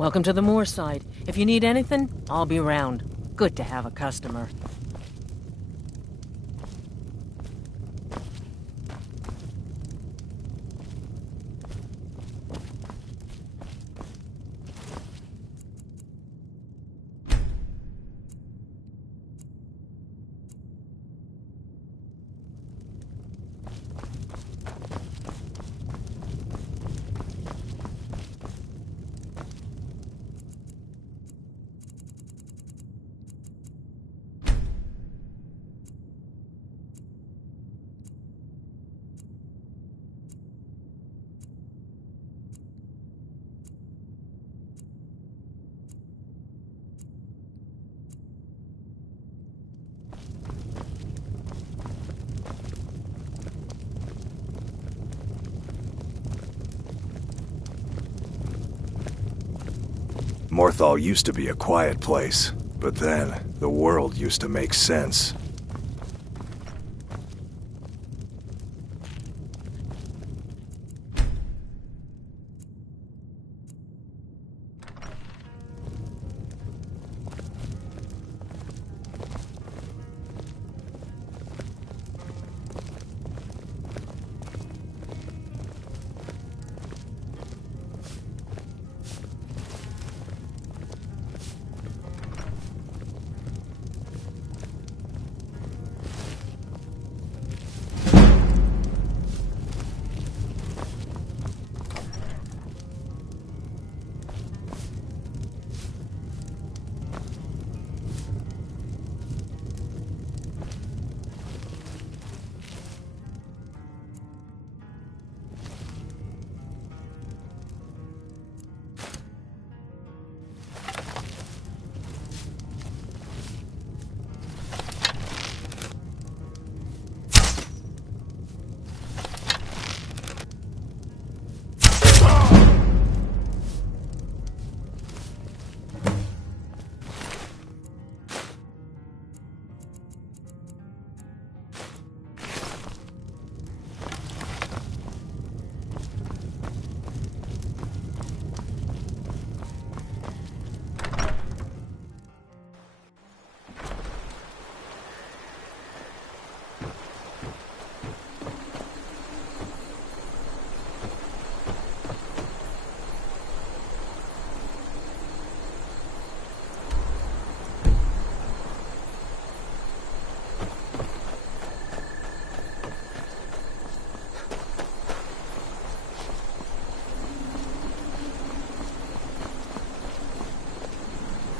Welcome to the Moorside. If you need anything, I'll be around. Good to have a customer. Morthal used to be a quiet place, but then the world used to make sense.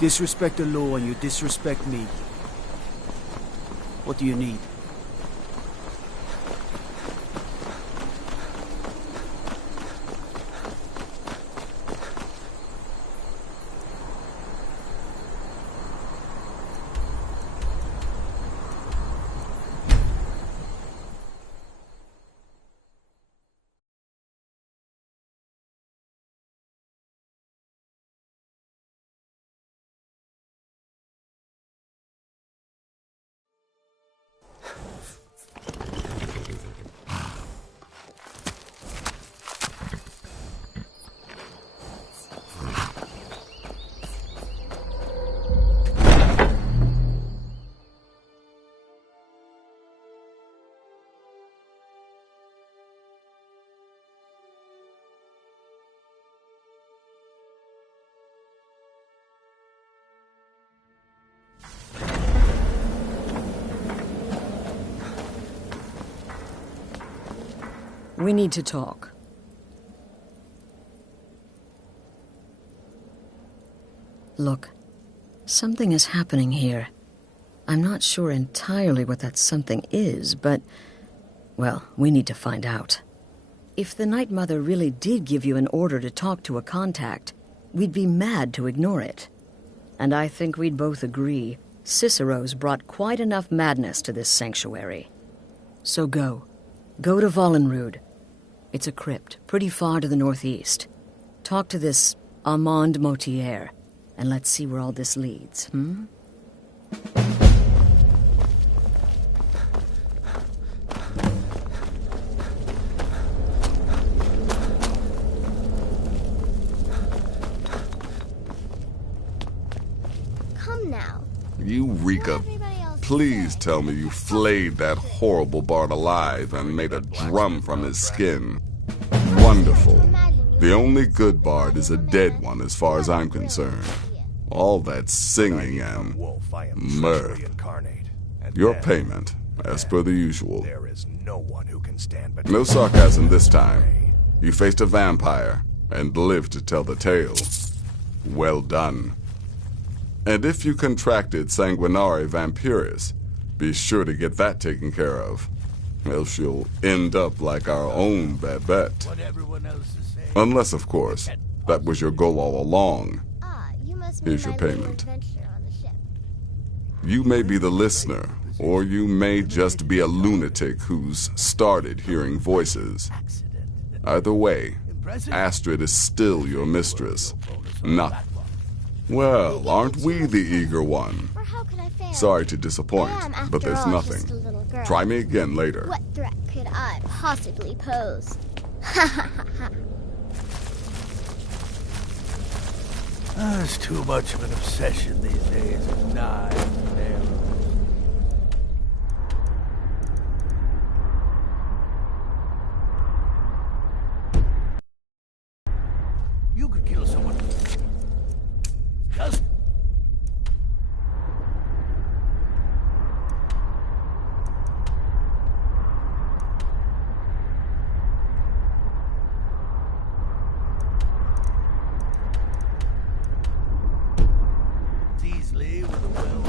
Disrespect the law and you disrespect me. What do you need? We need to talk. Look, something is happening here. I'm not sure entirely what that something is, but, well, we need to find out. If the Night Mother really did give you an order to talk to a contact, we'd be mad to ignore it. And I think we'd both agree Cicero's brought quite enough madness to this sanctuary. So go. Go to Vollenrud. It's a crypt, pretty far to the northeast. Talk to this Armand Motier, and let's see where all this leads, Come now. Eureka. Please tell me you flayed that horrible bard alive and made a drum from his skin. Wonderful. The only good bard is a dead one as far as I'm concerned. All that singing and mirth. Your payment, as per the usual. There is no one who can stand but No sarcasm this time. You faced a vampire and lived to tell the tale. Well done. And if you contracted sanguinare vampiris, be sure to get that taken care of. Else you'll end up like our own Babette. Unless, of course, that was your goal all along. Here's your payment. You may be the listener, or you may just be a lunatic who's started hearing voices. Either way, Astrid is still your mistress. Not... Well, aren't we the eager one? Sorry to disappoint, but there's nothing. Try me again later. What threat could I possibly pose? It's too much of an obsession these days with knives and nails. You could kill someone. Just... easily with a will.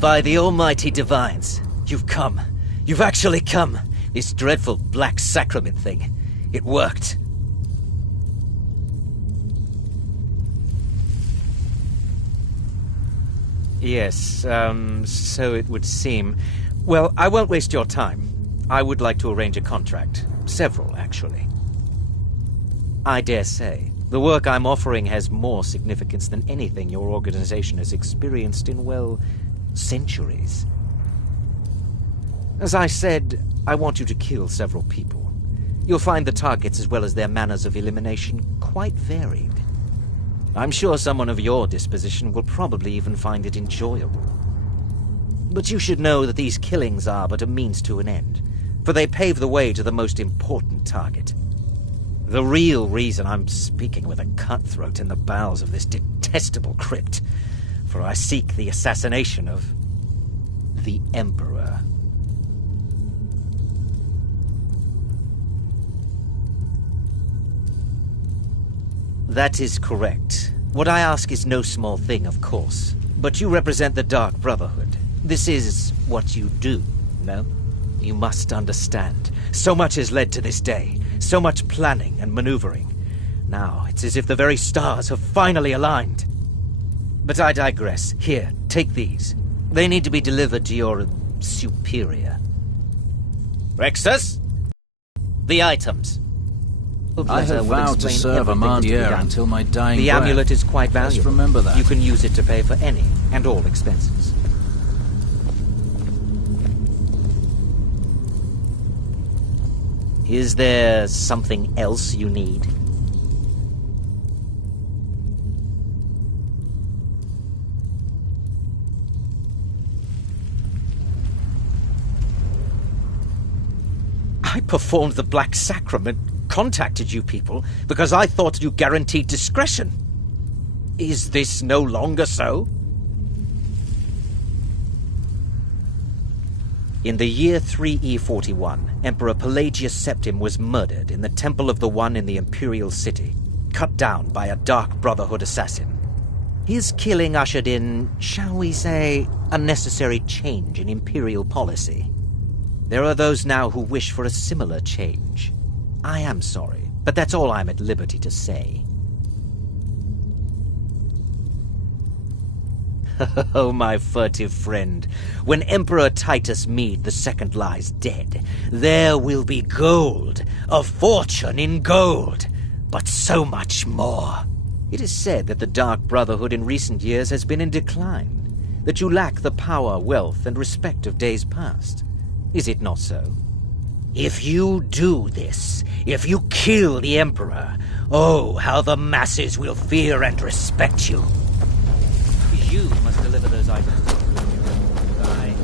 By the almighty divines, you've come. You've actually come. This dreadful black sacrament thing. It worked. Yes, so it would seem. Well, I won't waste your time. I would like to arrange a contract. Several, actually. I dare say, the work I'm offering has more significance than anything your organization has experienced in, well, centuries. As I said, I want you to kill several people. You'll find the targets as well as their manners of elimination quite varied. I'm sure someone of your disposition will probably even find it enjoyable. But you should know that these killings are but a means to an end, for they pave the way to the most important target. The real reason I'm speaking with a cutthroat in the bowels of this detestable crypt, for I seek the assassination of the Emperor. That is correct. What I ask is no small thing, of course. But you represent the Dark Brotherhood. This is what you do, no? You must understand. So much has led to this day. So much planning and maneuvering. Now, it's as if the very stars have finally aligned. But I digress. Here, take these. They need to be delivered to your superior. Rexus? The items. I have vowed to serve Amandier until my dying breath. The amulet is quite valuable. Just remember that. You can use it to pay for any and all expenses. Is there something else you need? I performed the Black Sacrament, contacted you people, because I thought you guaranteed discretion. Is this no longer so? In the year 3E41, Emperor Pelagius Septim was murdered in the Temple of the One in the Imperial City, cut down by a Dark Brotherhood assassin. His killing ushered in, shall we say, a necessary change in Imperial policy. There are those now who wish for a similar change. I am sorry, but that's all I'm at liberty to say. Oh, my furtive friend, when Emperor Titus Mede II lies dead, there will be gold, a fortune in gold, but so much more. It is said that the Dark Brotherhood in recent years has been in decline, that you lack the power, wealth, and respect of days past. Is it not so? If you do this, if you kill the Emperor, oh, how the masses will fear and respect you. You must deliver those items. Aye.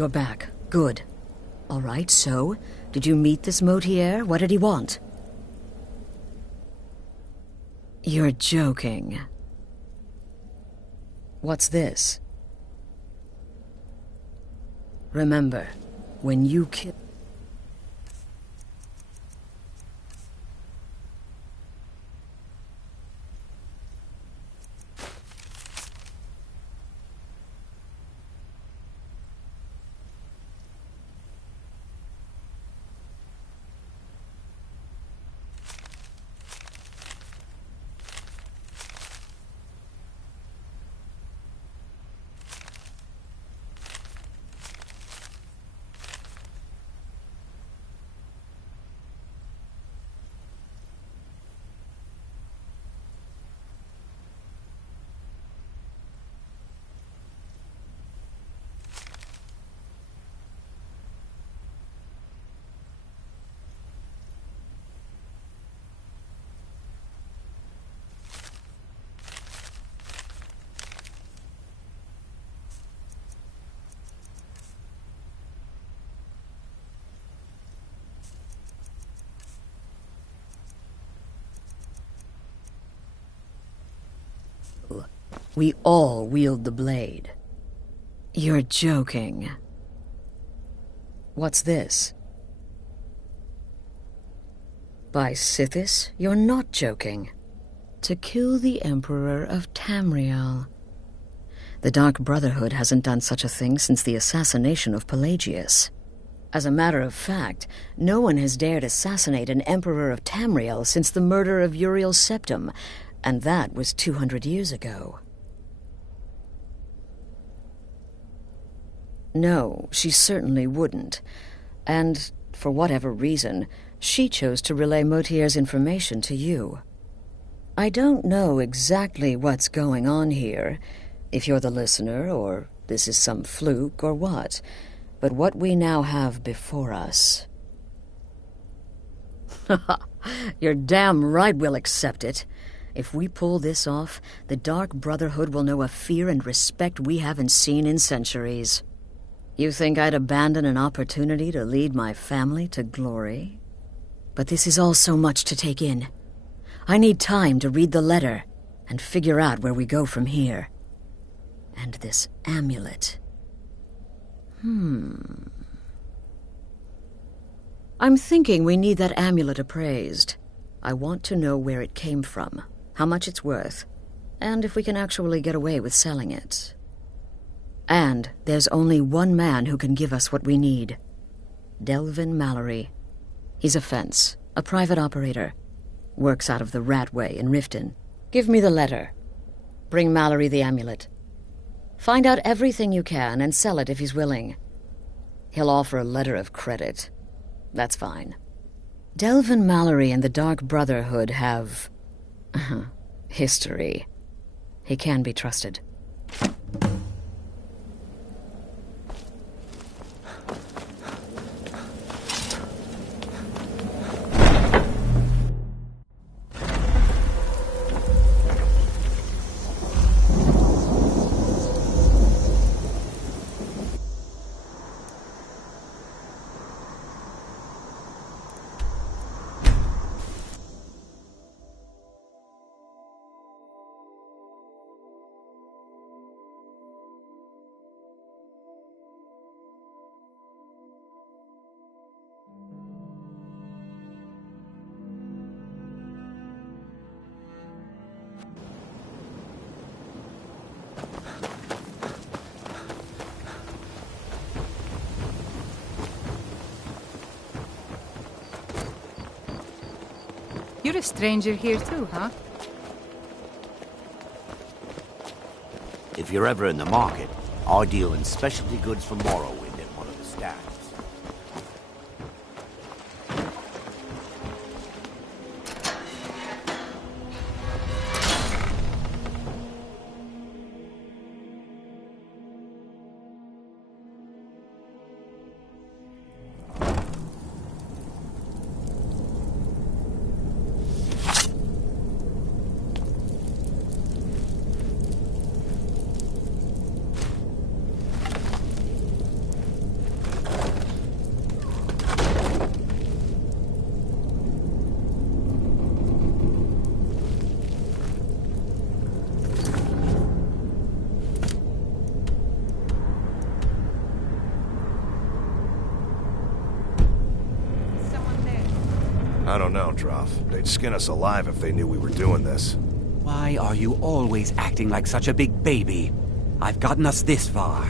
You're back. Good. All right, so, did you meet this Motier? What did he want? You're joking. What's this? Remember, when you kill... We all wield the blade. You're joking. What's this? By Sithis, you're not joking. To kill the Emperor of Tamriel. The Dark Brotherhood hasn't done such a thing since the assassination of Pelagius. As a matter of fact, no one has dared assassinate an Emperor of Tamriel since the murder of Uriel Septim, and that was 200 years ago. No, she certainly wouldn't. And, for whatever reason, she chose to relay Motier's information to you. I don't know exactly what's going on here, if you're the listener, or this is some fluke, or what. But what we now have before us... You're damn right we'll accept it. If we pull this off, the Dark Brotherhood will know a fear and respect we haven't seen in centuries. You think I'd abandon an opportunity to lead my family to glory? But this is all so much to take in. I need time to read the letter and figure out where we go from here. And this amulet. I'm thinking we need that amulet appraised. I want to know where it came from, how much it's worth, and if we can actually get away with selling it. And there's only one man who can give us what we need. Delvin Mallory. He's a fence, a private operator. Works out of the Ratway in Riften. Give me the letter. Bring Mallory the amulet. Find out everything you can and sell it if he's willing. He'll offer a letter of credit. That's fine. Delvin Mallory and the Dark Brotherhood have... history. He can be trusted. You're a stranger here too, huh? If you're ever in the market, I deal in specialty goods from Morrowind at one of the stands. I don't know, Droff. They'd skin us alive if they knew we were doing this. Why are you always acting like such a big baby? I've gotten us this far.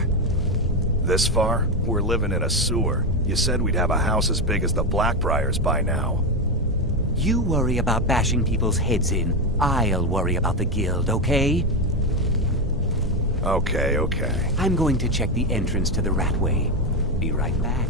This far? We're living in a sewer. You said we'd have a house as big as the Blackbriars by now. You worry about bashing people's heads in. I'll worry about the guild, okay? Okay. I'm going to check the entrance to the Ratway. Be right back.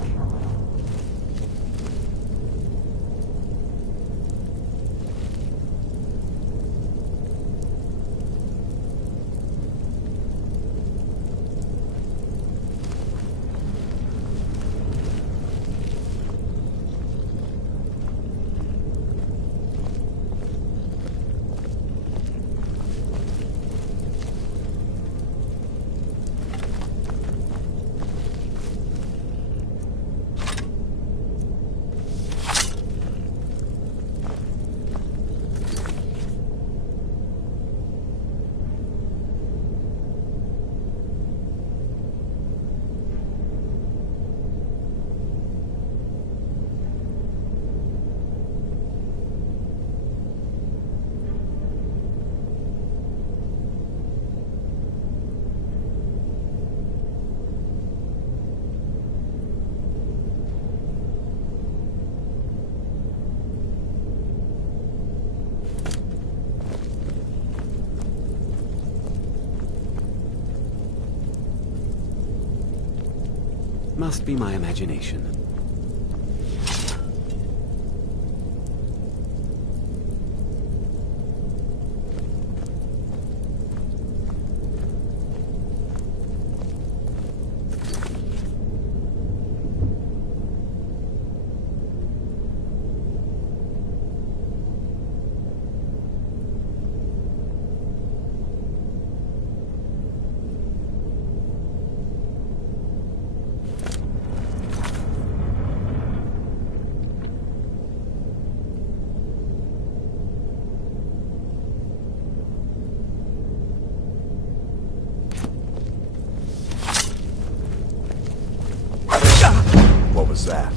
Must be my imagination. What was that?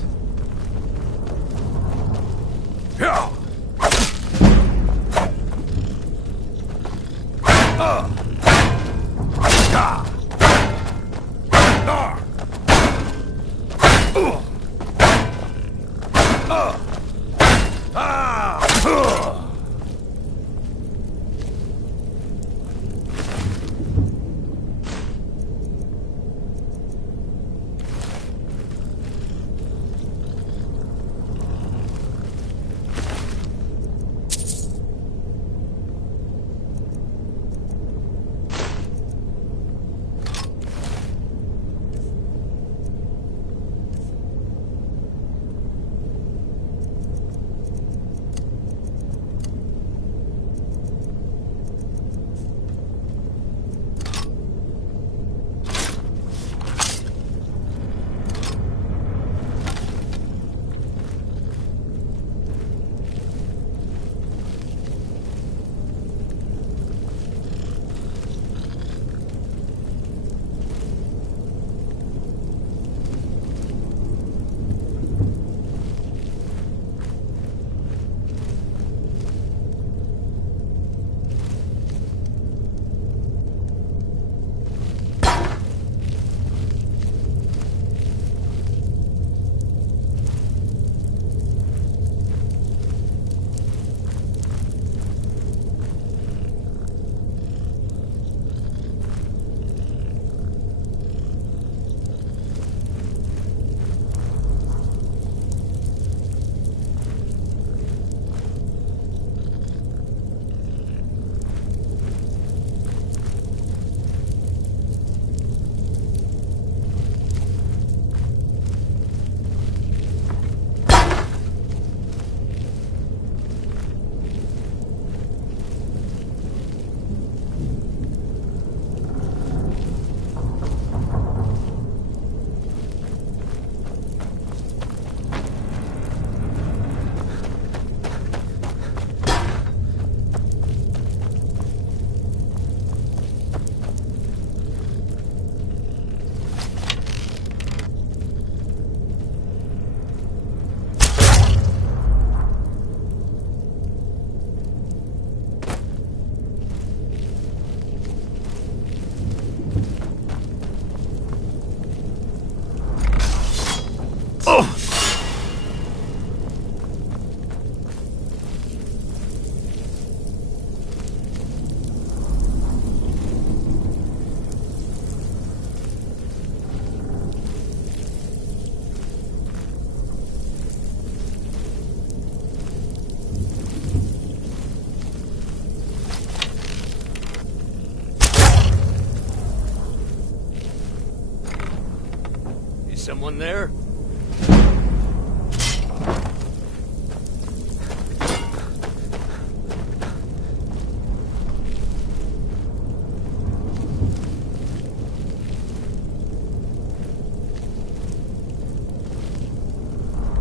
Someone there?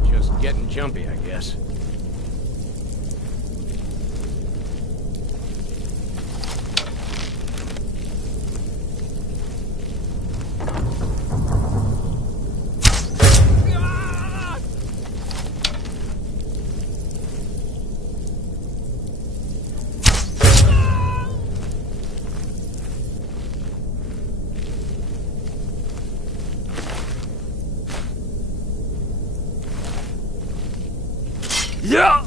Just getting jumpy, I guess. Yeah!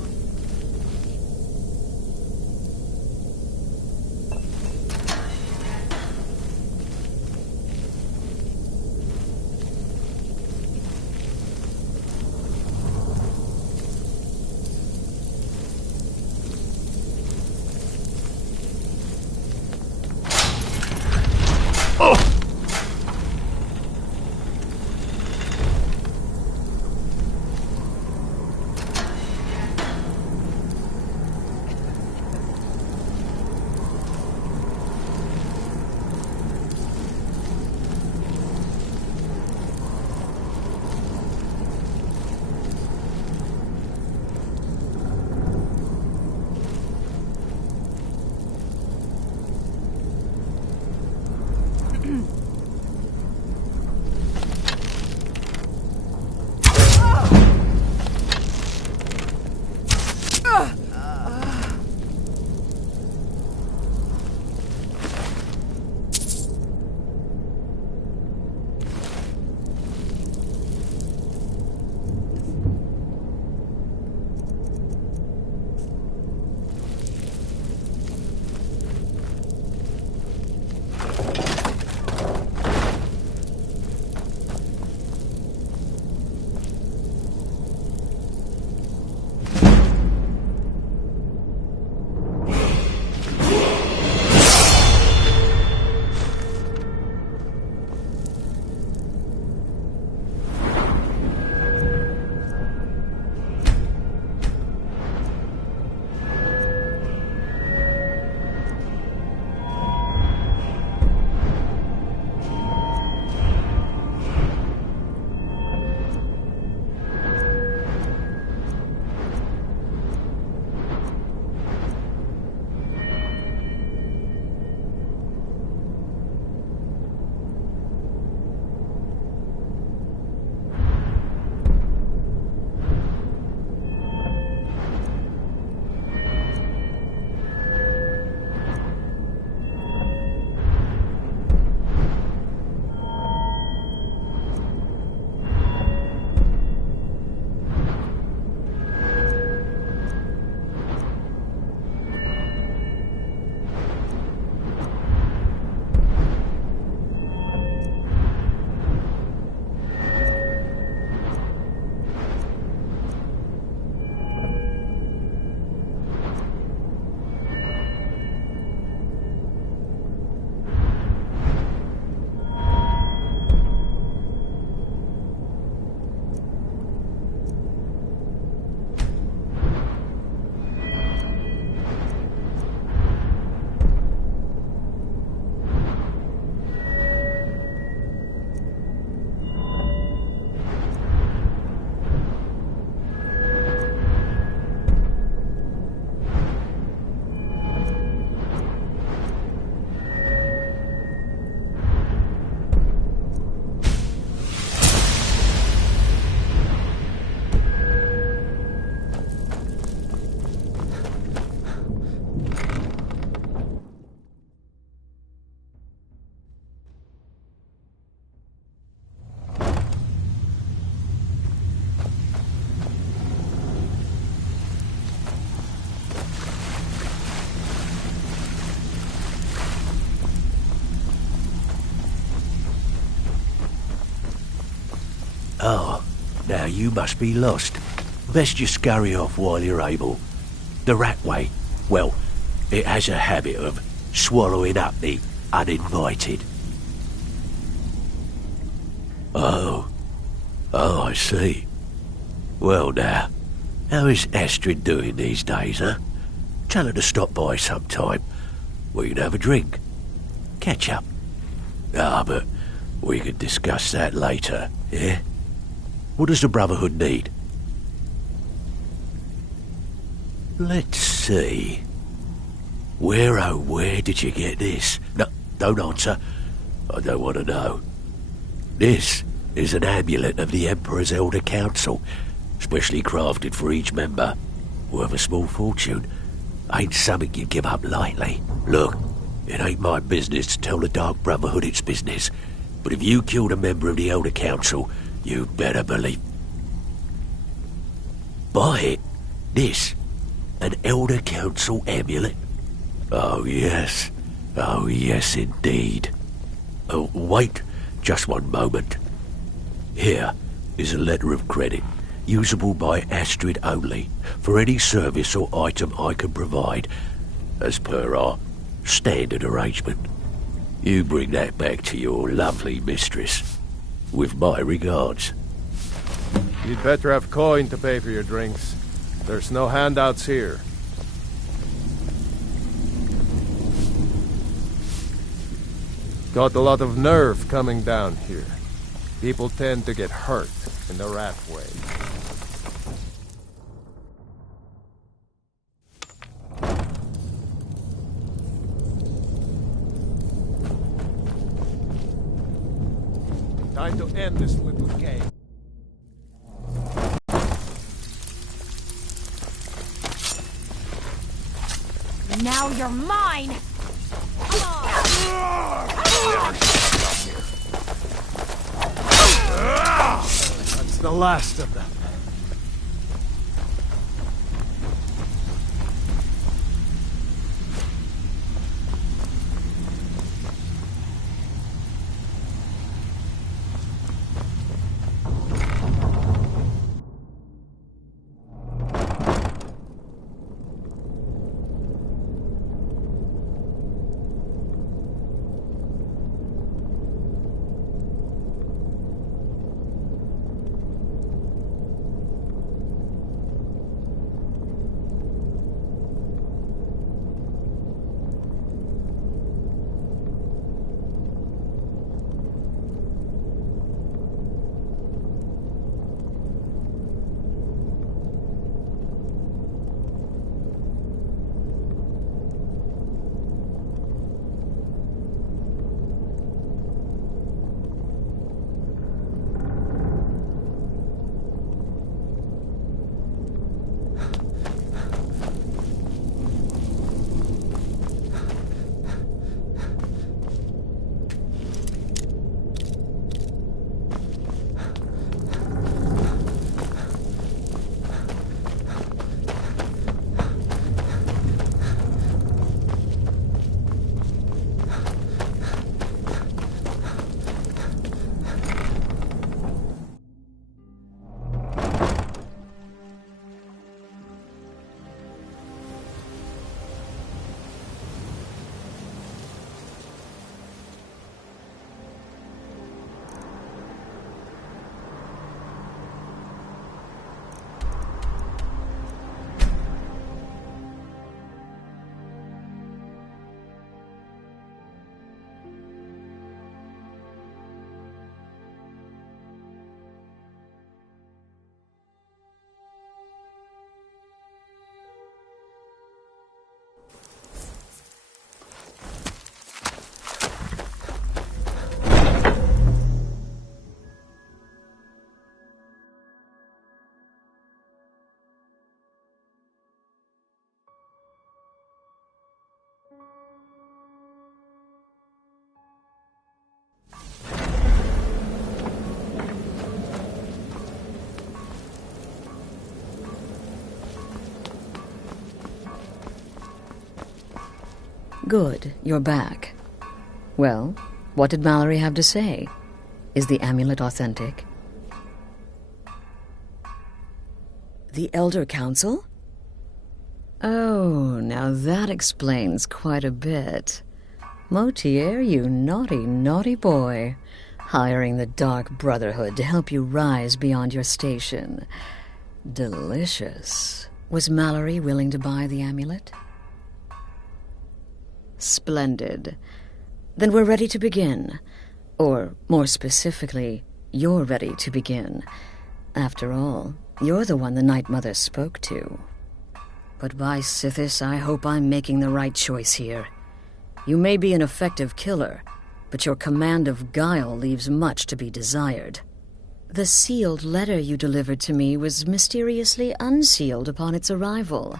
Oh, now you must be lost. Best you scurry off while you're able. The Ratway, well, it has a habit of swallowing up the uninvited. Oh, Oh, I see. Well now, how is Astrid doing these days, huh? Tell her to stop by sometime. We can have a drink. Catch up. Ah, but we can discuss that later, yeah? What does the Brotherhood need? Let's see. Where, oh, where did you get this? No, don't answer. I don't want to know. This is an amulet of the Emperor's Elder Council, specially crafted for each member. Worth a small fortune. Ain't something you give up lightly. Look, it ain't my business to tell the Dark Brotherhood its business, but if you killed a member of the Elder Council, you better believe... Buy it. This. An Elder Council amulet. Oh, yes. Oh, yes, indeed. Oh, wait just one moment. Here is a letter of credit, usable by Astrid only, for any service or item I can provide, as per our standard arrangement. You bring that back to your lovely mistress, with my regards. You'd better have coin to pay for your drinks. There's no handouts here. Got a lot of nerve coming down here. People tend to get hurt in the rat way. Time to end this little game. Now you're mine! That's the last of them. Good, you're back. Well, what did Mallory have to say? Is the amulet authentic? The Elder Council? Oh, now that explains quite a bit. Motier, you naughty, naughty boy. Hiring the Dark Brotherhood to help you rise beyond your station. Delicious. Was Mallory willing to buy the amulet? Splendid. Then we're ready to begin. Or, more specifically, you're ready to begin. After all, you're the one the Night Mother spoke to. But by Sithis, I hope I'm making the right choice here. You may be an effective killer, but your command of guile leaves much to be desired. The sealed letter you delivered to me was mysteriously unsealed upon its arrival.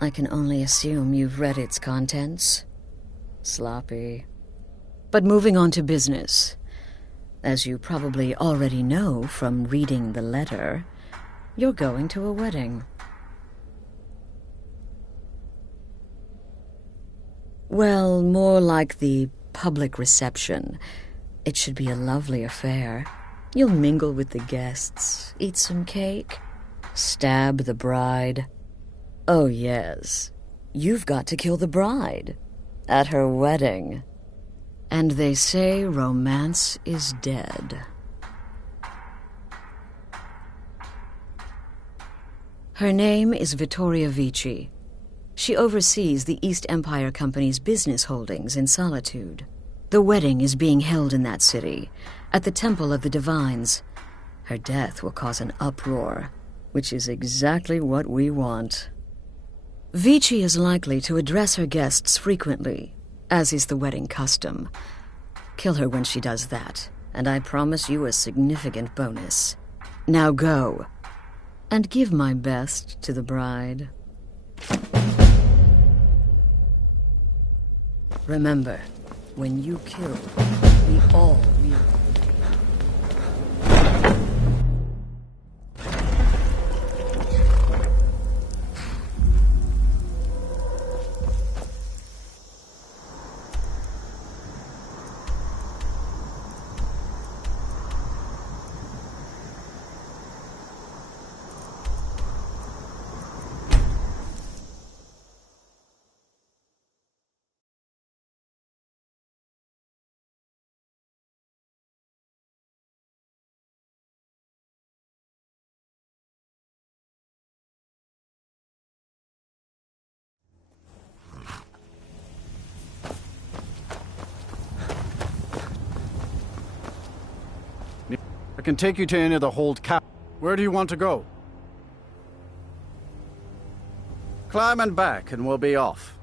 I can only assume you've read its contents. Sloppy. But moving on to business. As you probably already know from reading the letter, you're going to a wedding. Well, more like the public reception. It should be a lovely affair. You'll mingle with the guests, eat some cake, stab the bride. Oh, yes. You've got to kill the bride. At her wedding. And they say romance is dead. Her name is Vittoria Vici. She oversees the East Empire Company's business holdings in Solitude. The wedding is being held in that city, at the Temple of the Divines. Her death will cause an uproar, which is exactly what we want. Vici is likely to address her guests frequently, as is the wedding custom. Kill her when she does that, and I promise you a significant bonus. Now go, and give my best to the bride. Remember, when you kill, we all will. I can take you to any of the hold cap. Where do you want to go? Climb and back, and we'll be off.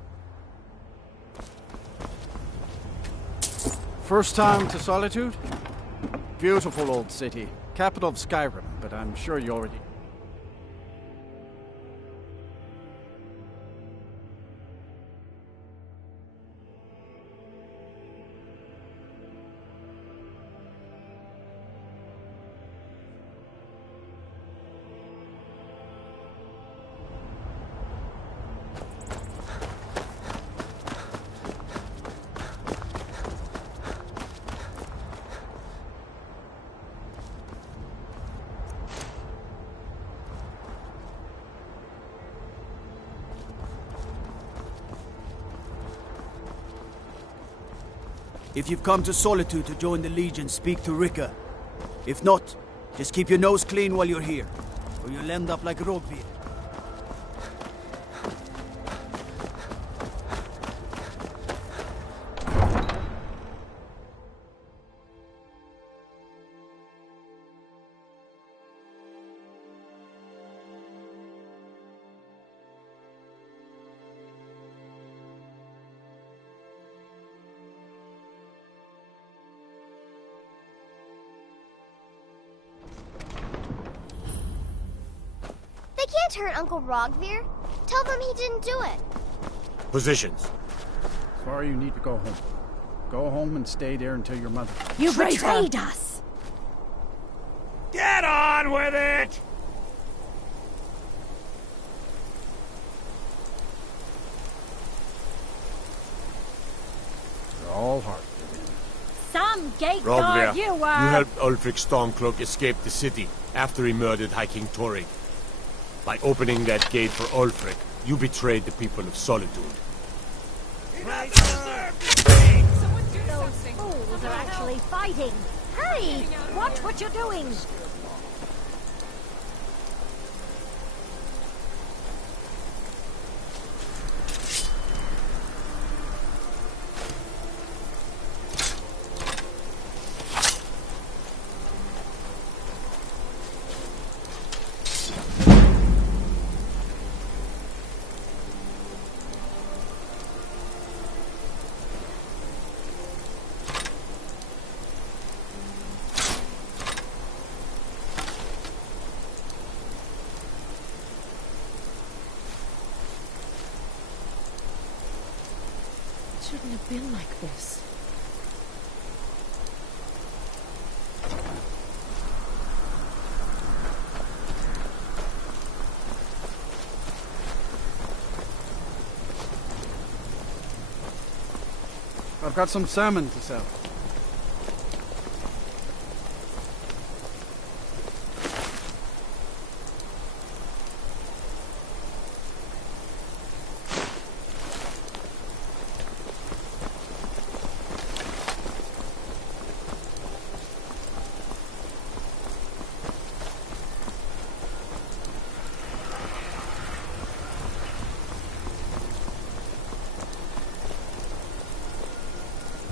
First time to Solitude? Beautiful old city. Capital of Skyrim, but I'm sure you already... If you've come to Solitude to join the Legion, speak to Rika. If not, just keep your nose clean while you're here, or you'll end up like Rogvir. They can't hurt Uncle Rogvir. Tell them he didn't do it. Positions. Sorry, you need to go home. Go home and stay there until your mother... You betrayed us! Get on with it! You're all heart. Some gate Rogvir, guard you were! you helped Ulfric Stormcloak escape the city after he murdered High King Torrig. By opening that gate for Ulfric, you betrayed the people of Solitude. Those fools are actually fighting! Hey! Watch what you're doing! Shouldn't have been like this. I've got some salmon to sell.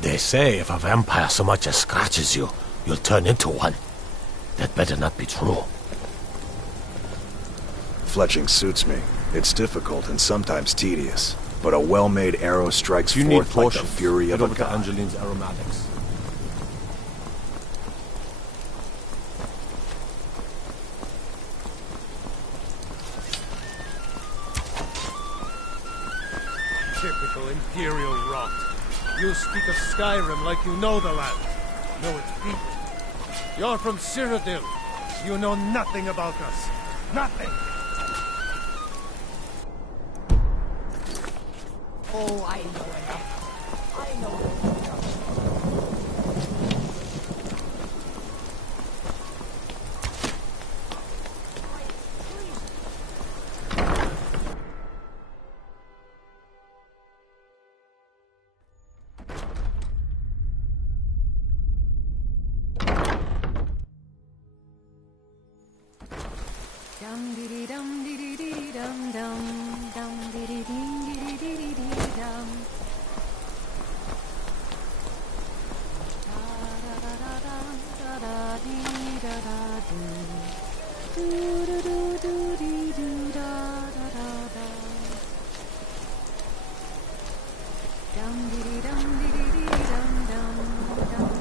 They say if a vampire so much as scratches you, you'll turn into one. That better not be true. Fletching suits me. It's difficult and sometimes tedious, but a well-made arrow strikes You need forth like the potions. fury of Head a over to god. Angeline's aromatics. Typical Imperial rot. You speak of Skyrim like you know the land. Know its people. You're from Cyrodiil. You know nothing about us. Nothing! Oh, I know enough. I know enough. Dum dee dum dee dee dum dum dee dee dee dum. Da da da da da dee da da do. Do do do dee do da da da da. Dum dee dum dee dum dum dum dee dum.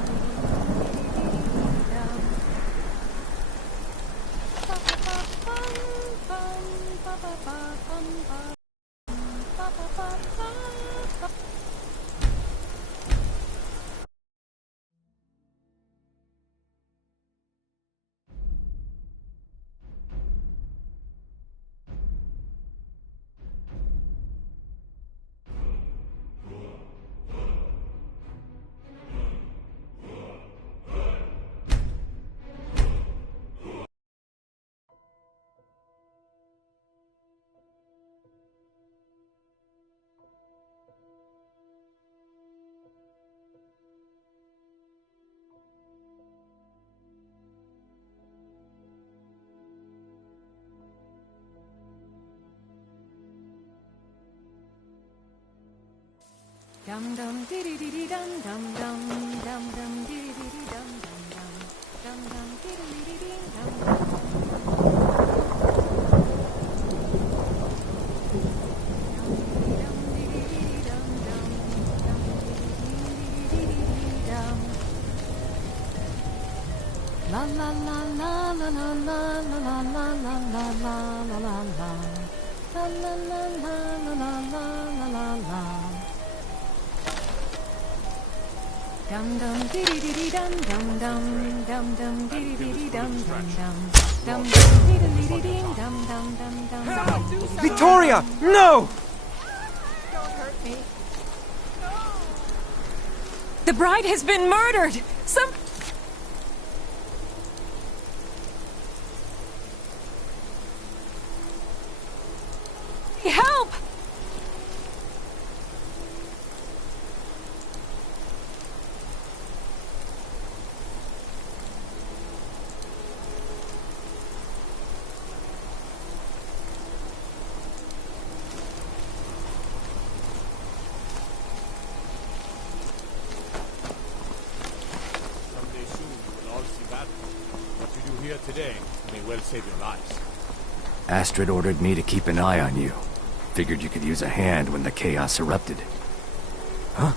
Dum dum dee dee dee dum dum dum dum dum dee dee dee dum dum dum dum dum dee dee dee dee dum dum. La la la la la la la la la la la la la la la. La la la la la la la la la. Dum dum dee dee dee dee dum dum dum dum dum dee dee dee dum dum dum dum dum dee dee dee dee dum dum dum dum. Victoria, no! Don't hurt me. The bride has been murdered. Help! today may well save your lives. Astrid ordered me to keep an eye on you. Figured you could use a hand when the chaos erupted. Huh?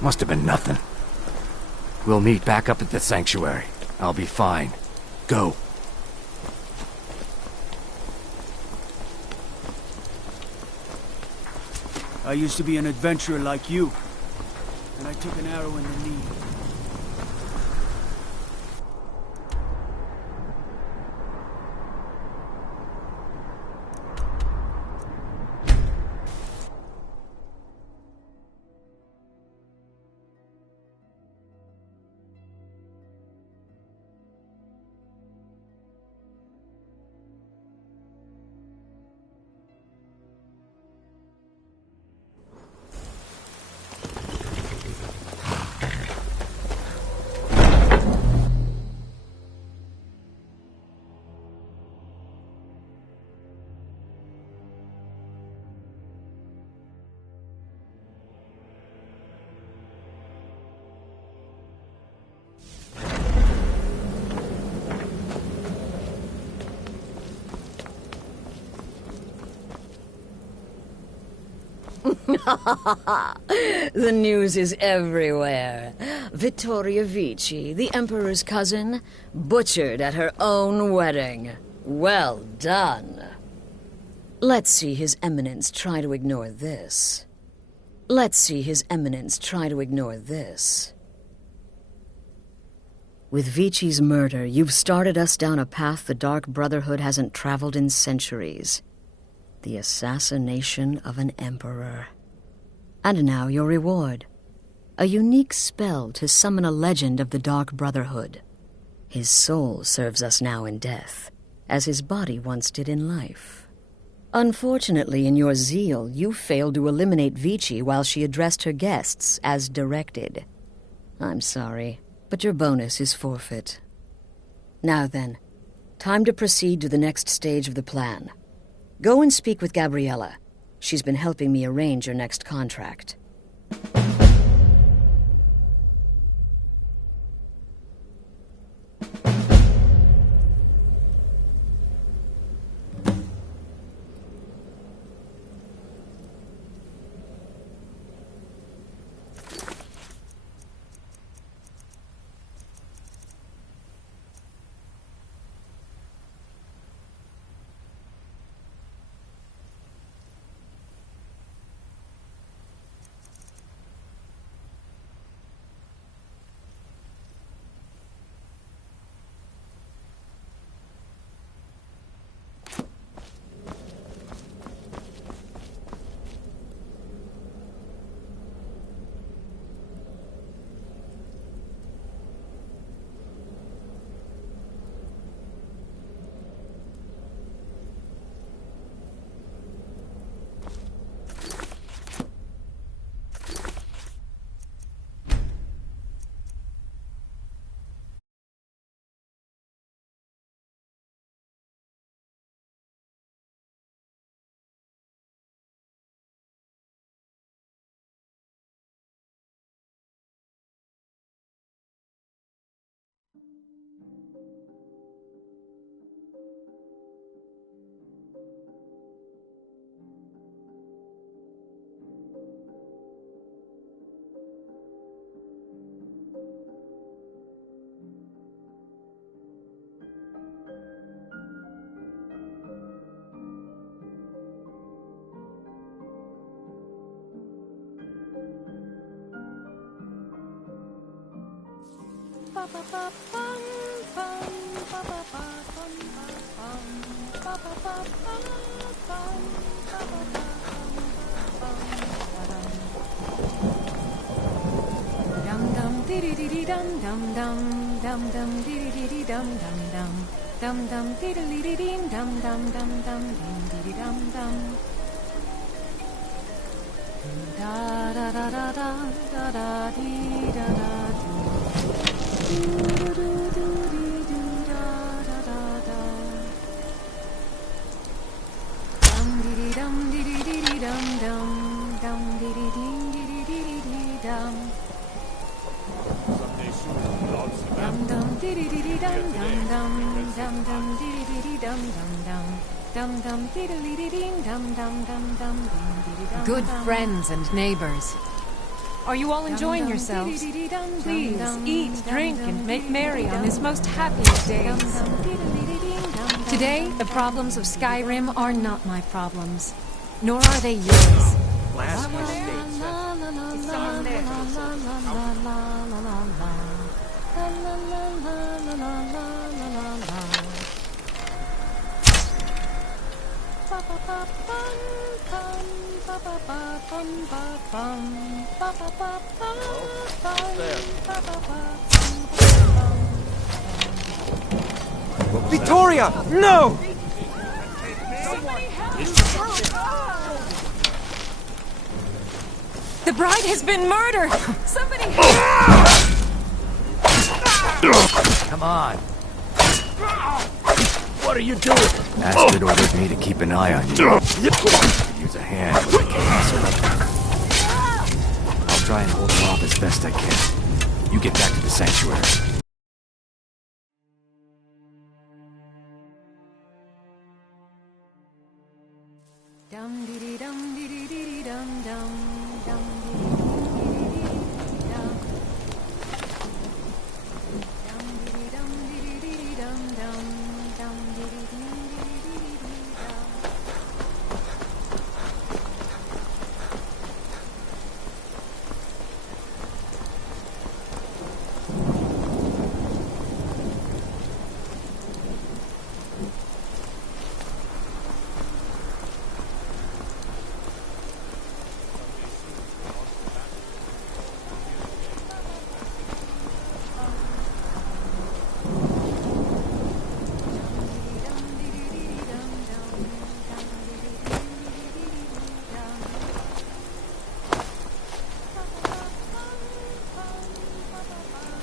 Must have been nothing. We'll meet back up at the sanctuary. I'll be fine. Go. I used to be an adventurer like you, and I took an arrow in the knee. The news is everywhere. Vittoria Vici, the Emperor's cousin, butchered at her own wedding. Well done. Let's see His Eminence try to ignore this. Let's see His Eminence try to ignore this. With Vici's murder, you've started us down a path the Dark Brotherhood hasn't traveled in centuries. The assassination of an emperor. And now your reward. A unique spell to summon a legend of the Dark Brotherhood. His soul serves us now in death, as his body once did in life. Unfortunately, in your zeal, you failed to eliminate Vici while she addressed her guests as directed. I'm sorry, but your bonus is forfeit. Now then, time to proceed to the next stage of the plan. Go and speak with Gabriella. She's been helping me arrange your next contract. dum dee dee dee dee dum dum dum dee dee dee dee dee dee dee dum dum dum dee dee dee dee dum dum dum dum dum dee dee dee dee dum dum dum dum dum dee dee dee dee dum dum dum dum dee dee dum. Good friends and neighbors. Are you all enjoying yourselves? Please eat, drink, and make merry on this most happy of days. Today, the problems of Skyrim are not my problems, nor are they yours. Victoria! No! The bride has been murdered! Somebody Come on. What are you doing? Astrid ordered me to keep an eye on you. Use a hand when the chaos erupted. I'll try and hold them off as best I can. You get back to the sanctuary. dum dee dee dum dee dee dee dum dum dum dee dee dee dum dum dee dee dum dee dee dee dum dum dum dee dee dee dee dum.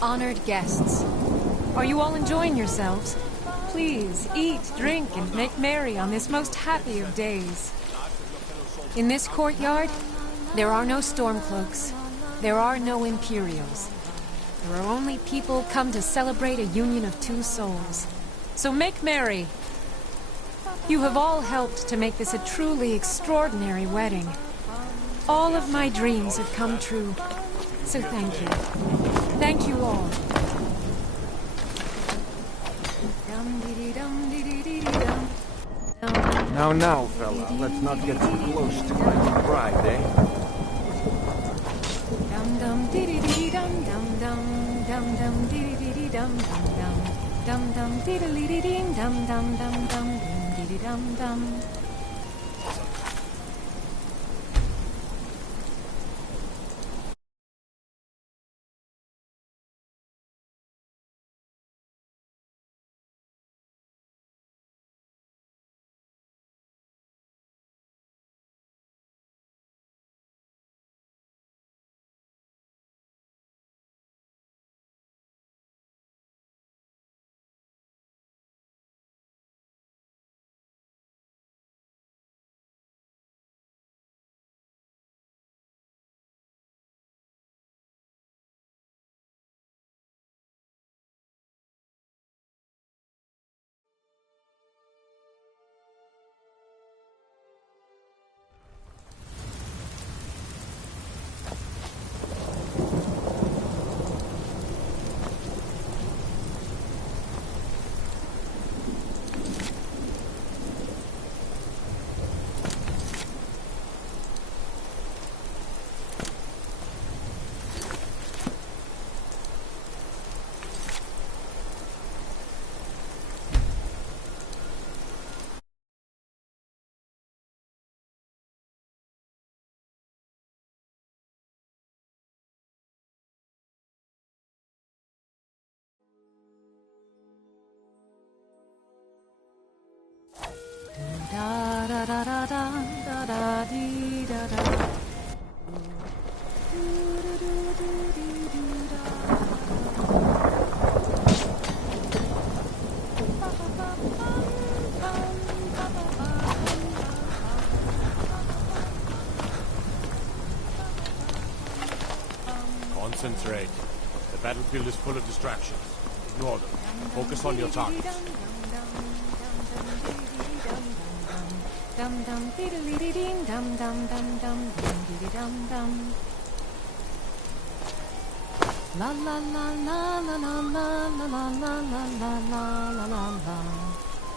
Honored guests, are you all enjoying yourselves? Please eat, drink, and make merry on this most happy of days. In this courtyard, there are no stormcloaks. There are no Imperials. There are only people come to celebrate a union of two souls. So make merry. You have all helped to make this a truly extraordinary wedding. All of my dreams have come true. So thank you. Thank you all. Now, fella, let's not get too close to my new bride, eh? Dum dum dee dee dee dum dum dum dum dum dee dee dee dum dum dum dee dee dee dee dum dum dum dee dee dum dum. Concentrate. The battlefield is full of distractions. Ignore them. Focus on your targets. Dum dum diddly ding dum dum dum dum dum dum dum. La la la la la la la la la la la la la la la la.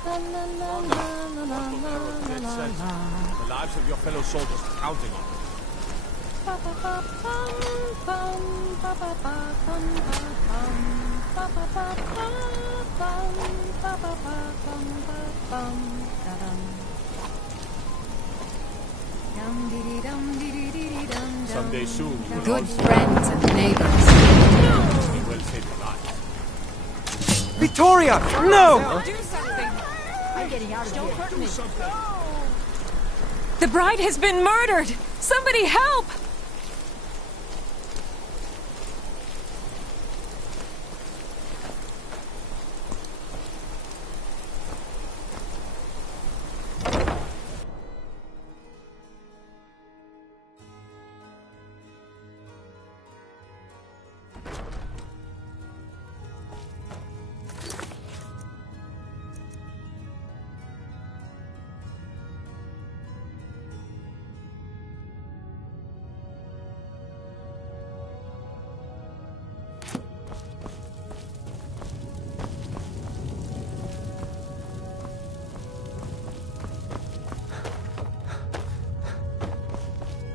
La la la la la la la la. The lives of your fellow soldiers are counting on it. Ba ba ba bum bum ba ba ba bum ba bum ba ba ba bum ba ba ba bum ba bum da dum. Dum dee dum dee dum dum. Someday soon, you will Good also friends and neighbors. we will save your life. Victoria! No! Do something. I'm getting out of here. Don't hurt me. The bride has been murdered! Somebody help!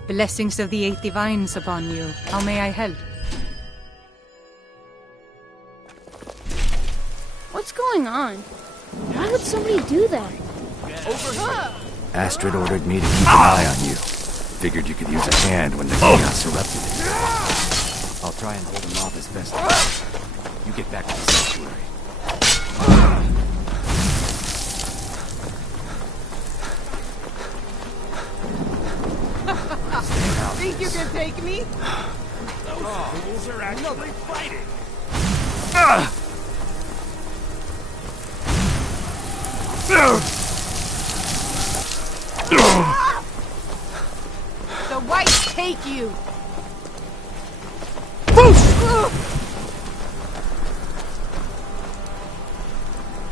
Blessings of the Eight Divines upon you. How may I help? What's going on? Why would somebody do that? Astrid ordered me to keep an eye on you. Figured you could use a hand when the chaos erupted. I'll try and hold him off as best I can. You get back to the sanctuary. Think you can take me? Those fools are actually fighting. The whites take you!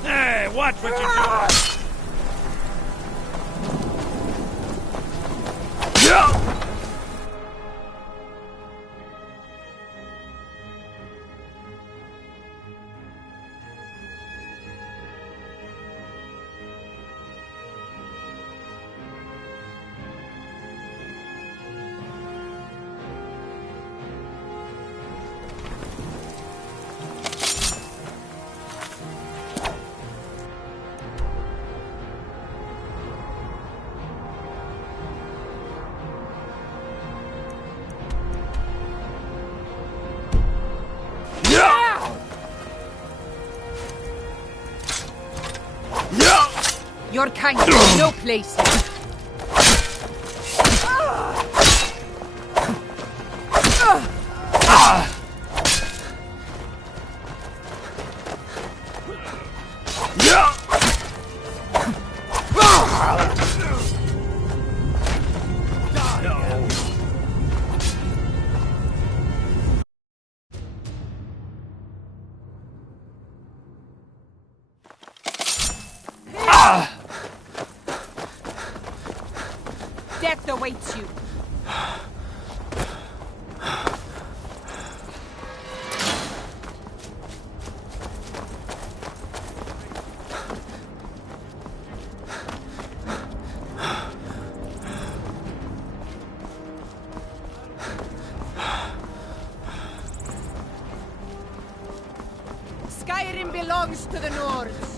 Hey, watch what you're doing! Your kind has no place here. Death awaits you. Skyrim belongs to the Nords.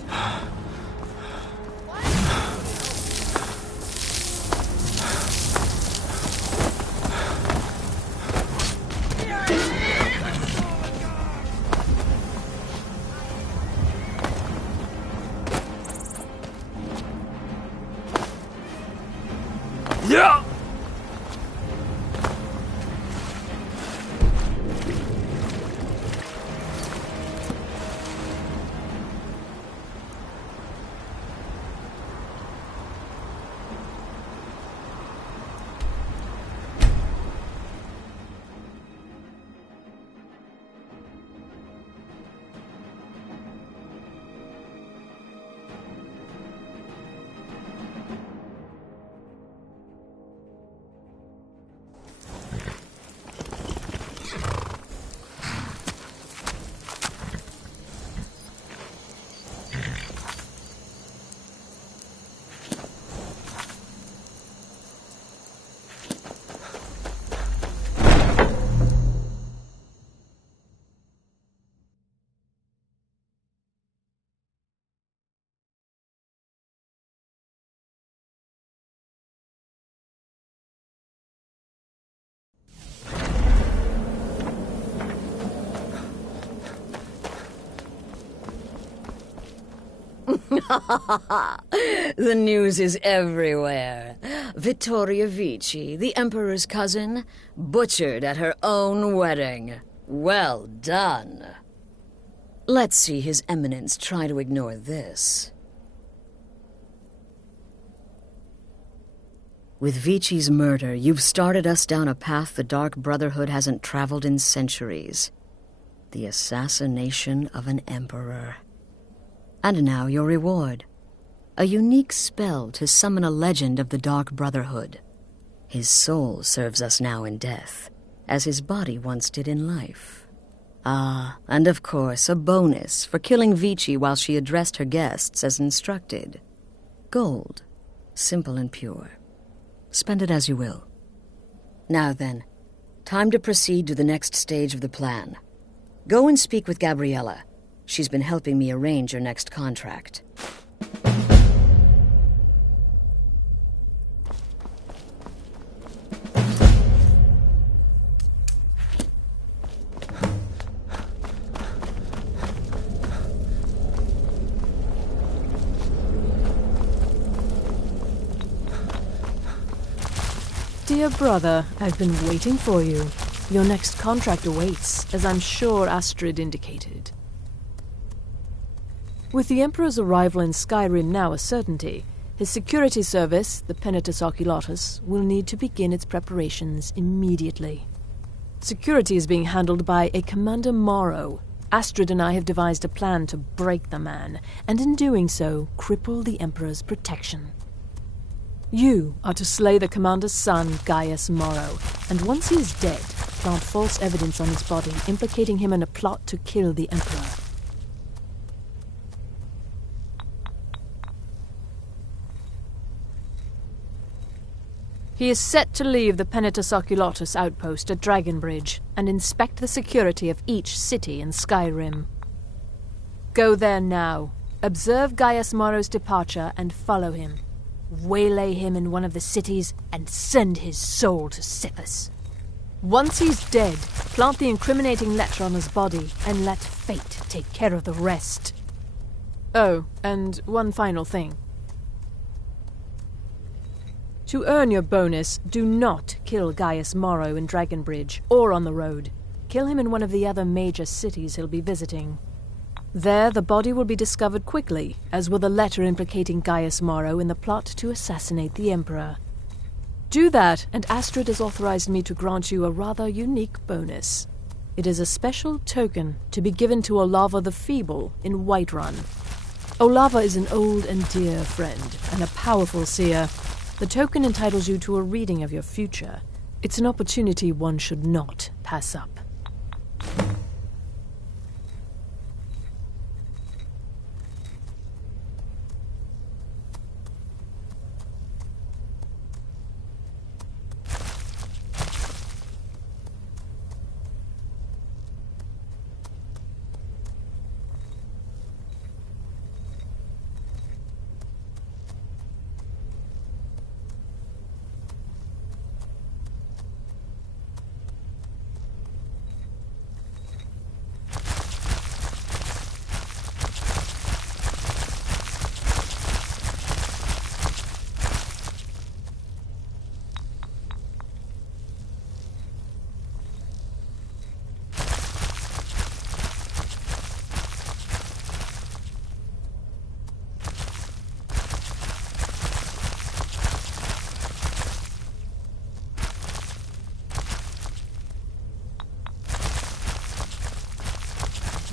The news is everywhere. Vittoria Vici, the Emperor's cousin, butchered at her own wedding. Well done. Let's see His Eminence try to ignore this. With Vici's murder, you've started us down a path the Dark Brotherhood hasn't traveled in centuries. The assassination of an emperor. And now your reward. A unique spell to summon a legend of the Dark Brotherhood. His soul serves us now in death, as his body once did in life. Ah, and of course, a bonus for killing Vici while she addressed her guests as instructed. Gold. Simple and pure. Spend it as you will. Now then, time to proceed to the next stage of the plan. Go and speak with Gabriella. She's been helping me arrange your next contract. Dear brother, I've been waiting for you. Your next contract awaits, as I'm sure Astrid indicated. With the Emperor's arrival in Skyrim now a certainty, his security service, the Penitus Oculatus, will need to begin its preparations immediately. Security is being handled by a Commander Morrow. Astrid and I have devised a plan to break the man, and in doing so, cripple the Emperor's protection. You are to slay the Commander's son, Gaius Morrow, and once he is dead, plant false evidence on his body, implicating him in a plot to kill the Emperor. He is set to leave the Penitus Oculatus outpost at Dragonbridge and inspect the security of each city in Skyrim. Go there now, observe Gaius Morrow's departure and follow him. Waylay him in one of the cities and send his soul to Sithis. Once he's dead, plant the incriminating letter on his body and let fate take care of the rest. Oh, and one final thing. To earn your bonus, do not kill Gaius Morrow in Dragonbridge or on the road. Kill him in one of the other major cities he'll be visiting. There, the body will be discovered quickly, as will the letter implicating Gaius Morrow in the plot to assassinate the Emperor. Do that, and Astrid has authorized me to grant you a rather unique bonus. It is a special token to be given to Olava the Feeble in Whiterun. Olava is an old and dear friend, and a powerful seer. The token entitles you to a reading of your future. It's an opportunity one should not pass up.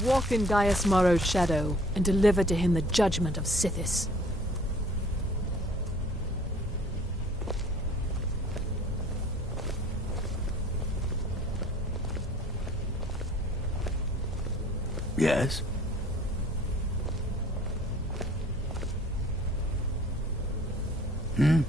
Walk in Gaius Morrow's shadow and deliver to him the judgment of Sithis. Yes? Hmm?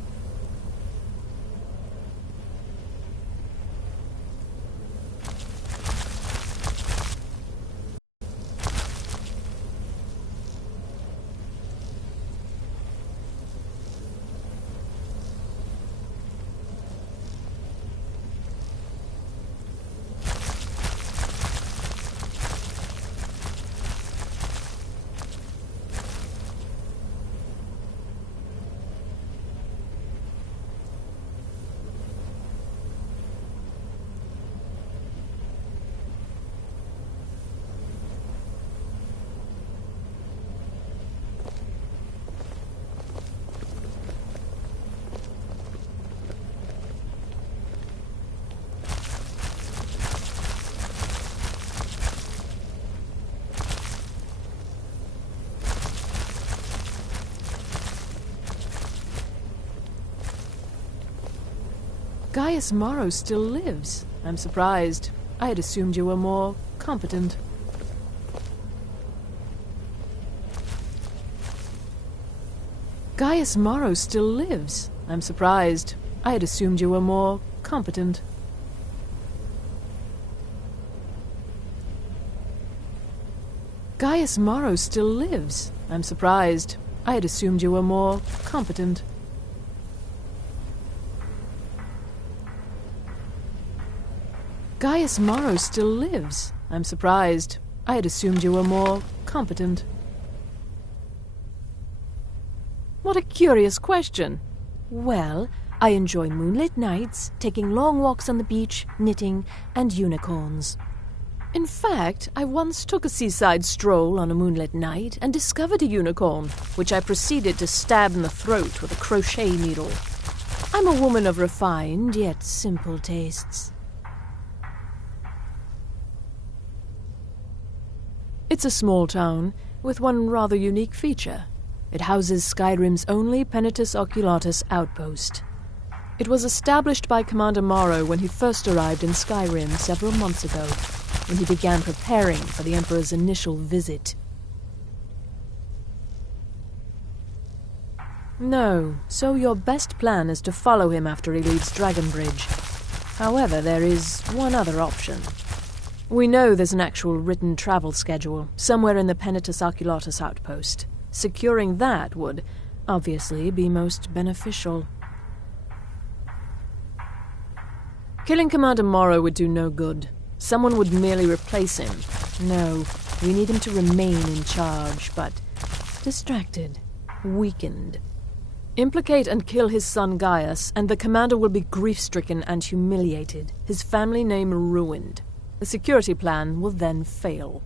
Gaius Morrow still lives. I'm surprised. I had assumed you were more competent. Gaius Morrow still lives. I'm surprised. I had assumed you were more competent. Gaius Morrow still lives. I'm surprised. I had assumed you were more competent. Gaius Morrow still lives. I'm surprised. I had assumed you were more competent. What a curious question. Well, I enjoy moonlit nights, taking long walks on the beach, knitting, and unicorns. In fact, I once took a seaside stroll on a moonlit night and discovered a unicorn, which I proceeded to stab in the throat with a crochet needle. I'm a woman of refined yet simple tastes. It's a small town with one rather unique feature. It houses Skyrim's only Penitus Oculatus outpost. It was established by Commander Morrow when he first arrived in Skyrim several months ago, when he began preparing for the Emperor's initial visit. No, so your best plan is to follow him after he leaves Dragonbridge. However, there is one other option. We know there's an actual written travel schedule somewhere in the Penitus Oculatus outpost. Securing that would, obviously, be most beneficial. Killing Commander Morrow would do no good. Someone would merely replace him. No, we need him to remain in charge, but distracted, weakened. Implicate and kill his son Gaius, and the commander will be grief-stricken and humiliated, his family name ruined. The security plan will then fail.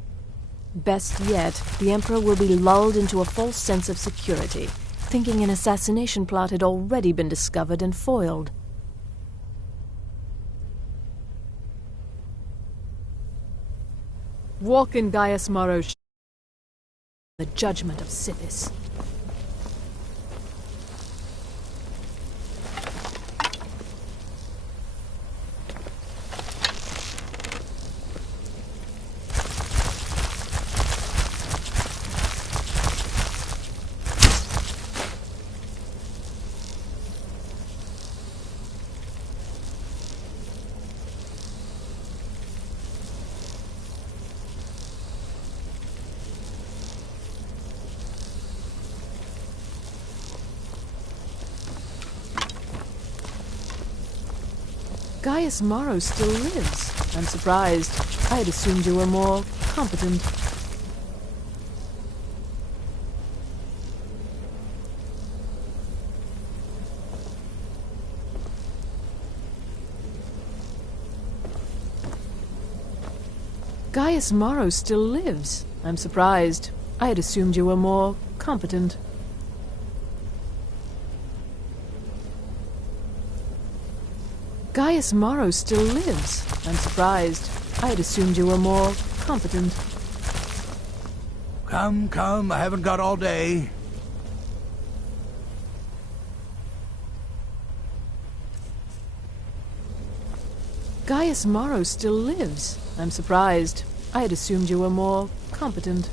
Best yet, the Emperor will be lulled into a false sense of security, thinking an assassination plot had already been discovered and foiled. Walk in Gaius Morrow's the judgment of Sithis. Gaius Morrow still lives. I'm surprised. I had assumed you were more competent. Gaius Morrow still lives. I'm surprised. I had assumed you were more competent. Gaius Morrow still lives. I'm surprised. I had assumed you were more competent. Come, come, I haven't got all day. Gaius Morrow still lives. I'm surprised. I had assumed you were more competent.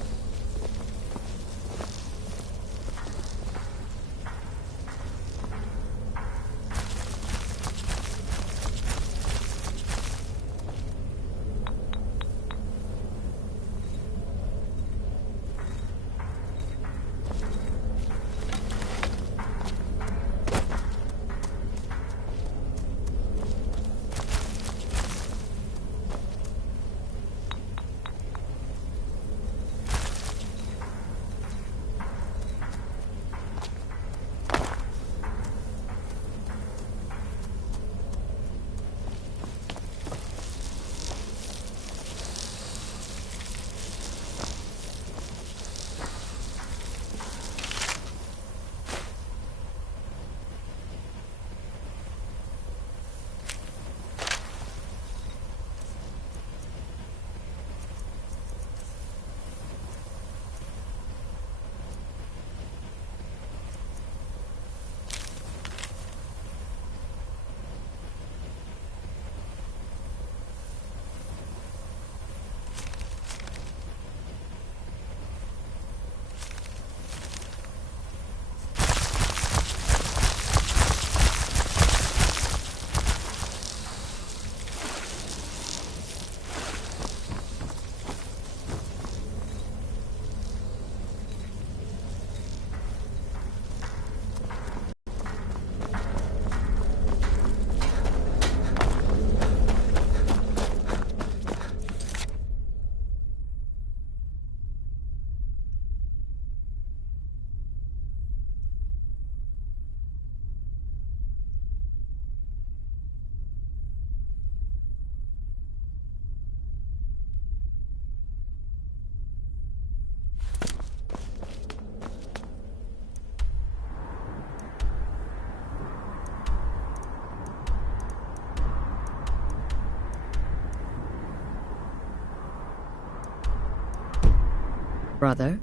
Brother?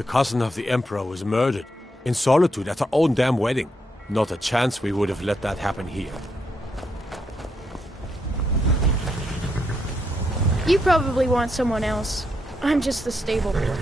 The cousin of the Emperor was murdered, in solitude at her own damn wedding. Not a chance we would have let that happen here. You probably want someone else. I'm just the stable boy.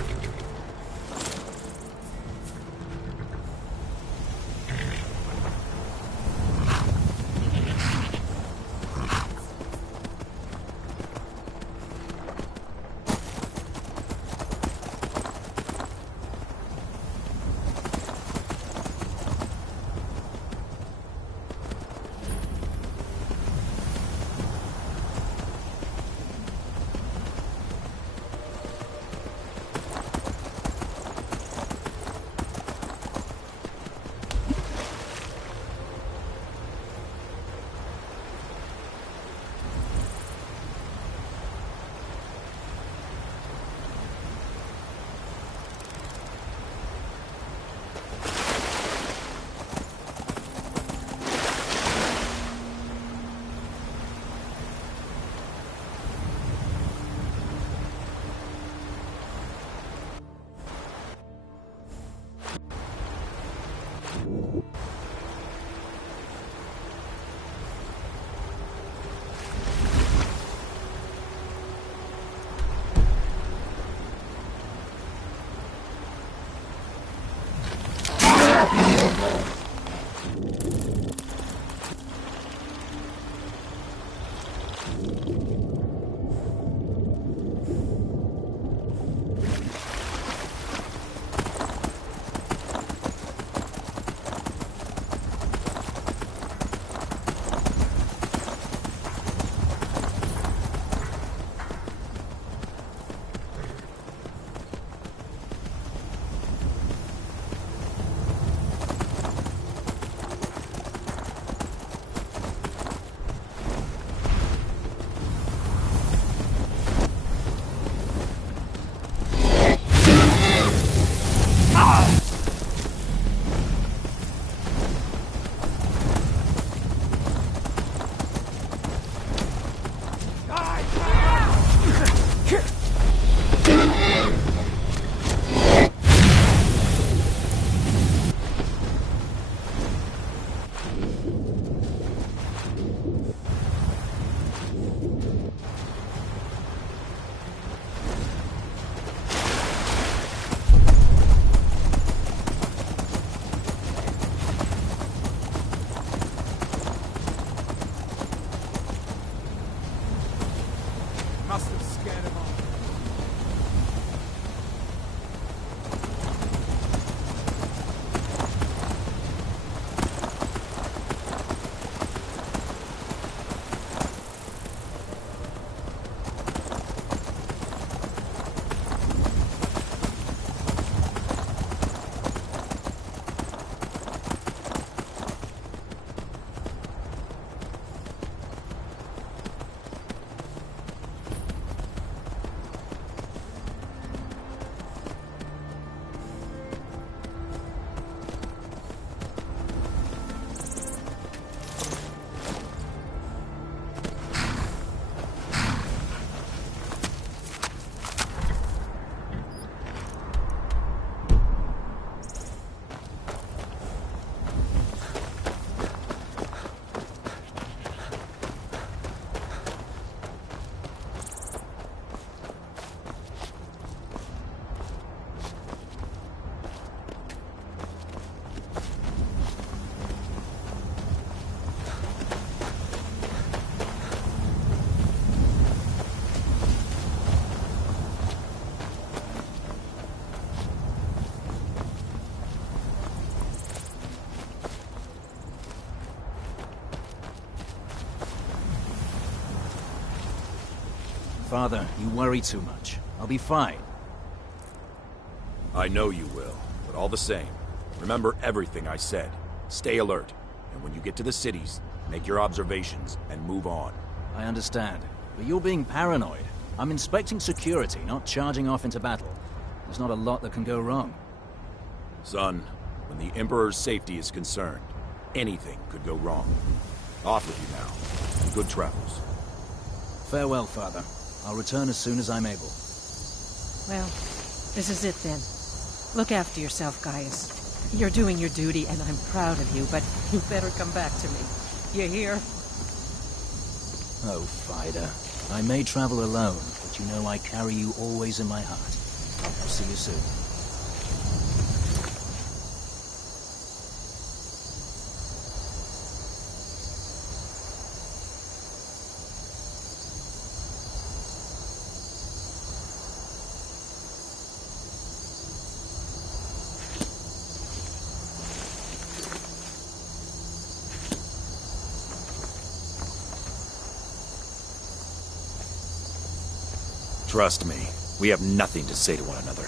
Father, you worry too much. I'll be fine. I know you will, but all the same, remember everything I said. Stay alert, and when you get to the cities, make your observations and move on. I understand, but you're being paranoid. I'm inspecting security, not charging off into battle. There's not a lot that can go wrong. Son, when the Emperor's safety is concerned, anything could go wrong. Off with you now, and good travels. Farewell, Father. I'll return as soon as I'm able. Well, this is it then. Look after yourself, Gaius. You're doing your duty, and I'm proud of you, but you better come back to me. You hear? Oh, Fida. I may travel alone, but you know I carry you always in my heart. I'll see you soon. Trust me, we have nothing to say to one another.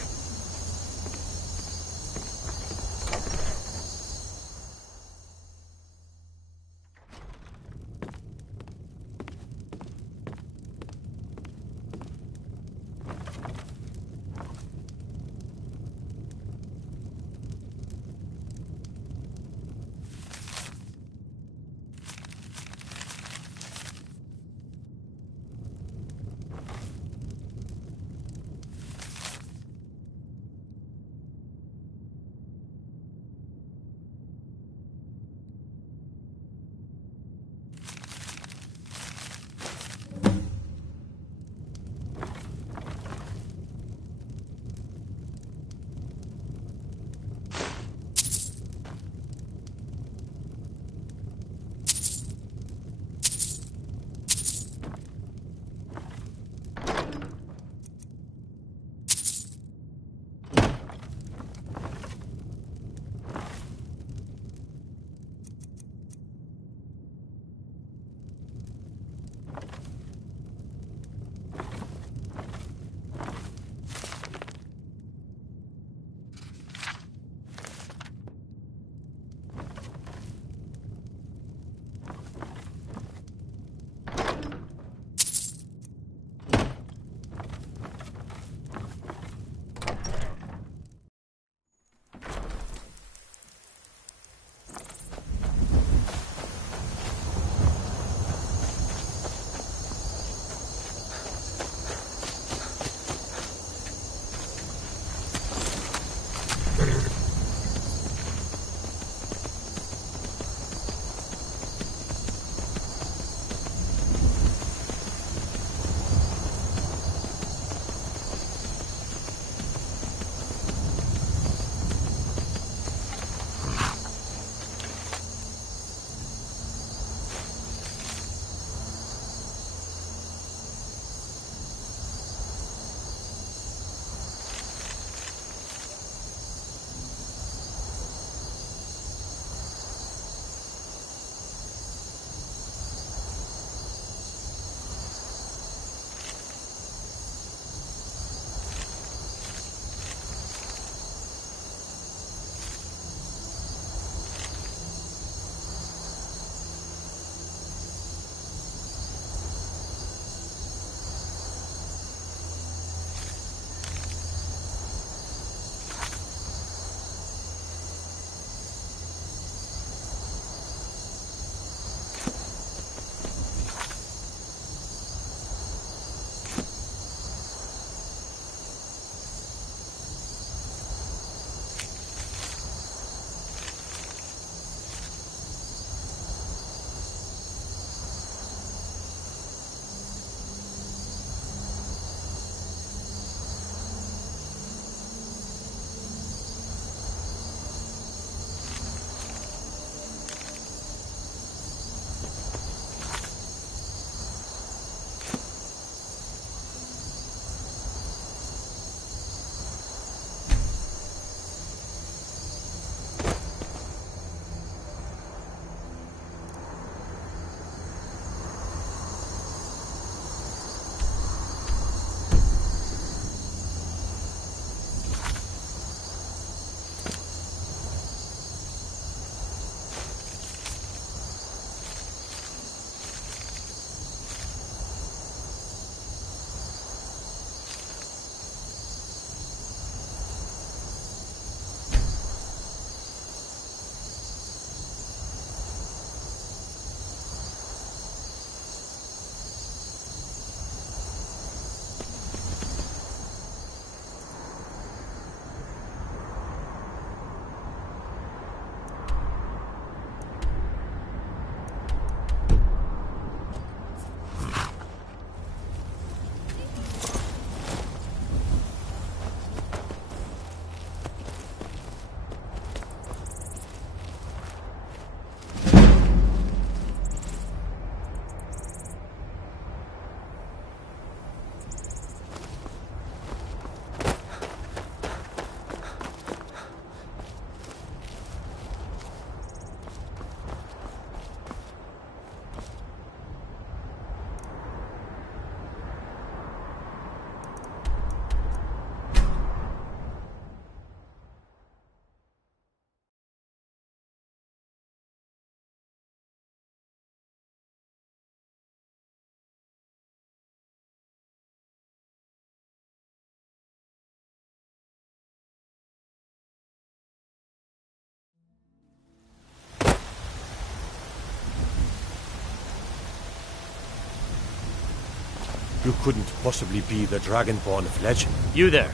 You couldn't possibly be the Dragonborn of legend. You there.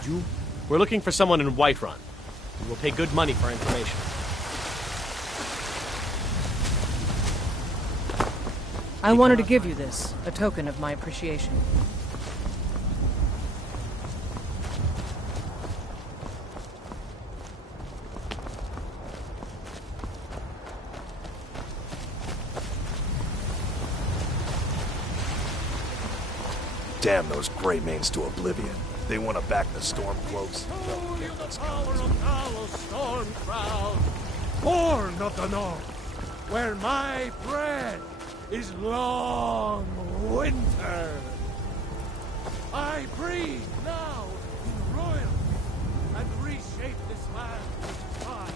We're looking for someone in Whiterun. We will pay good money for information. I wanted to give you this, a token of my appreciation. Damn those Grey Manes to oblivion. They want to back the Stormcloaks. Storm Crowd, born of the North, where my bread is long winter. I breathe now in royalty and reshape this land with time.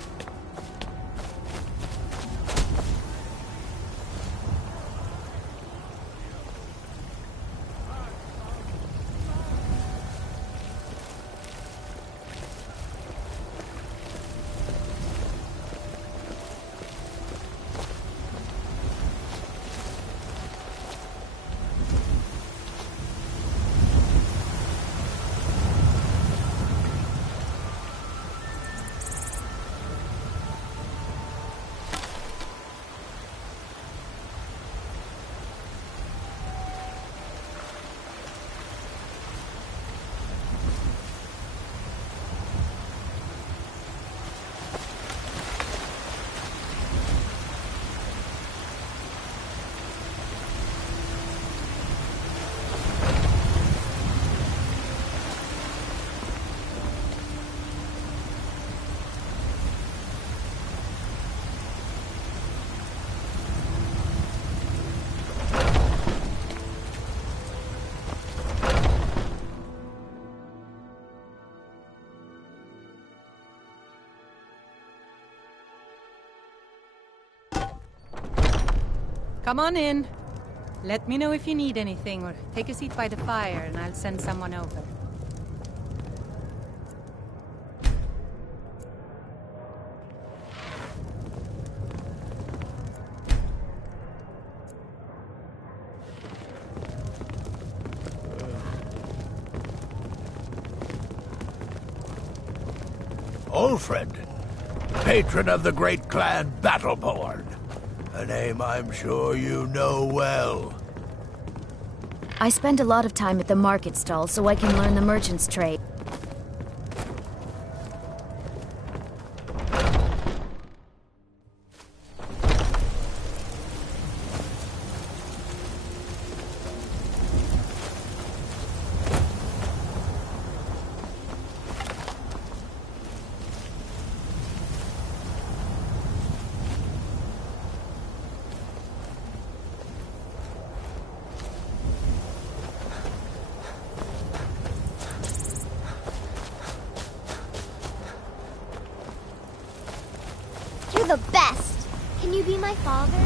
Come on in. Let me know if you need anything, or take a seat by the fire and I'll send someone over. Ulfred, patron of the great clan Battleborn. A name I'm sure you know well. I spend a lot of time at the market stall so I can learn the merchant's trade. You're the best. Can you be my father?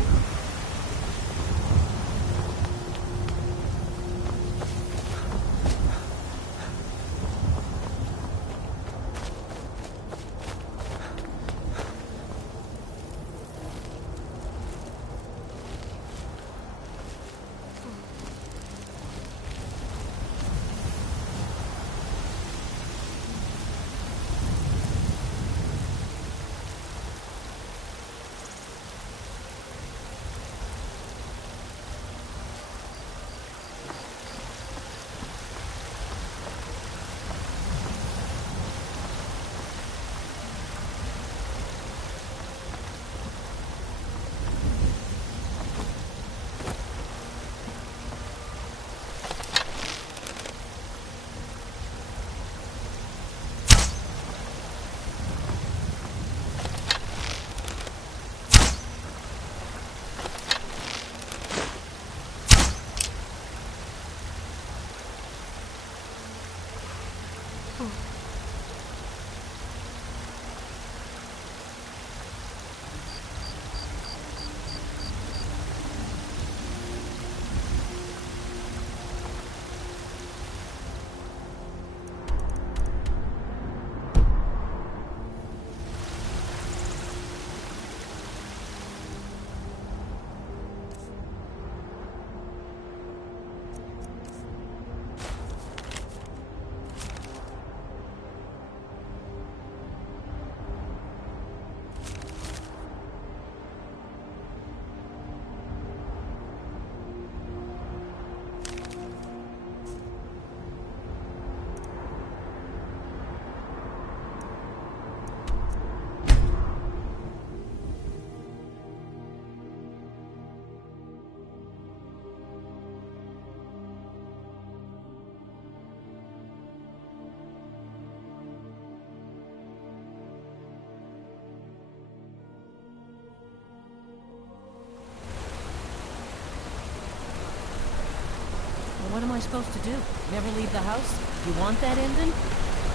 What am I supposed to do? Never leave the house? You want that ending?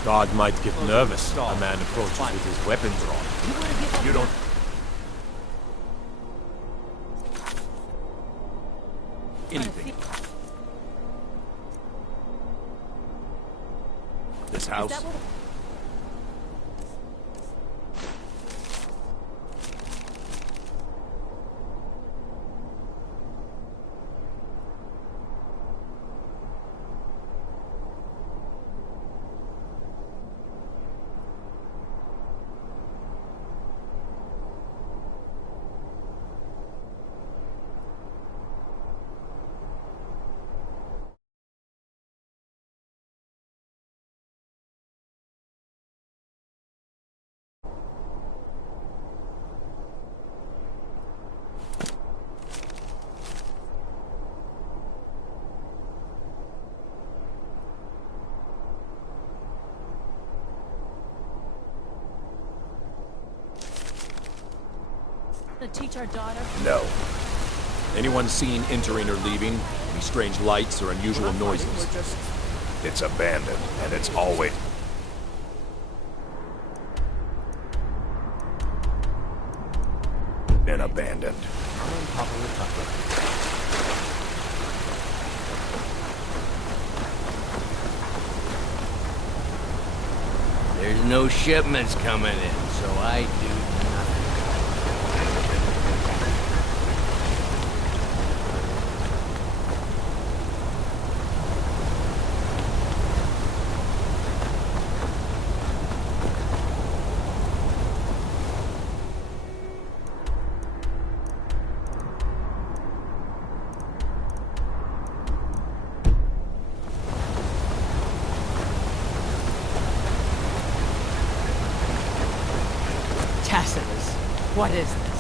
God might get nervous. A man approaches with his weapon drawn. You don't... Anything. This house? To teach our daughter? No. Anyone seen entering or leaving? Any strange lights or unusual noises? It's abandoned, and it's always... been abandoned. There's no shipments coming in, so I do nothing. Tacitus, what is this?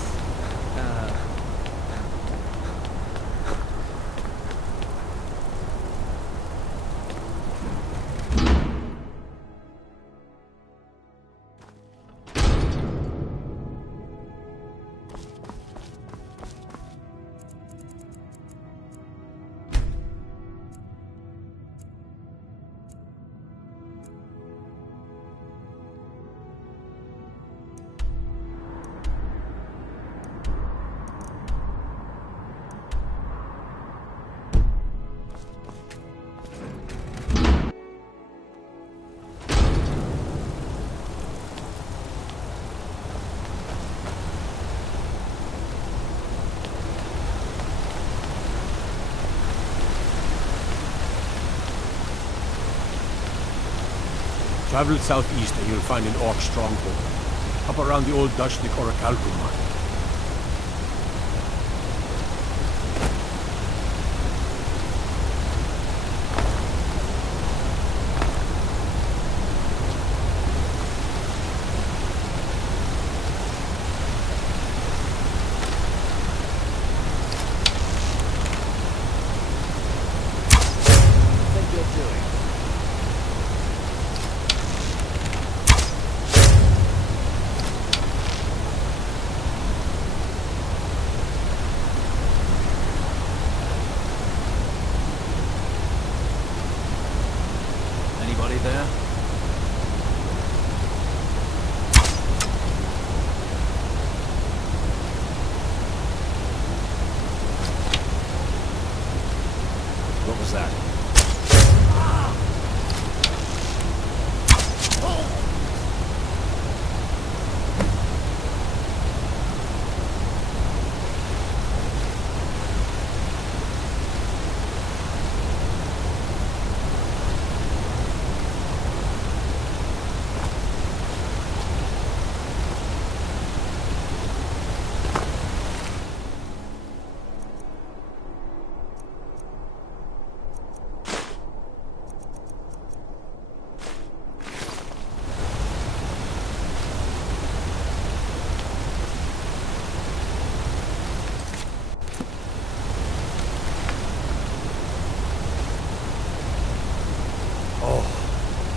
Travel southeast and you'll find an orc stronghold. Up around the old Dashnik Orichalcum mine.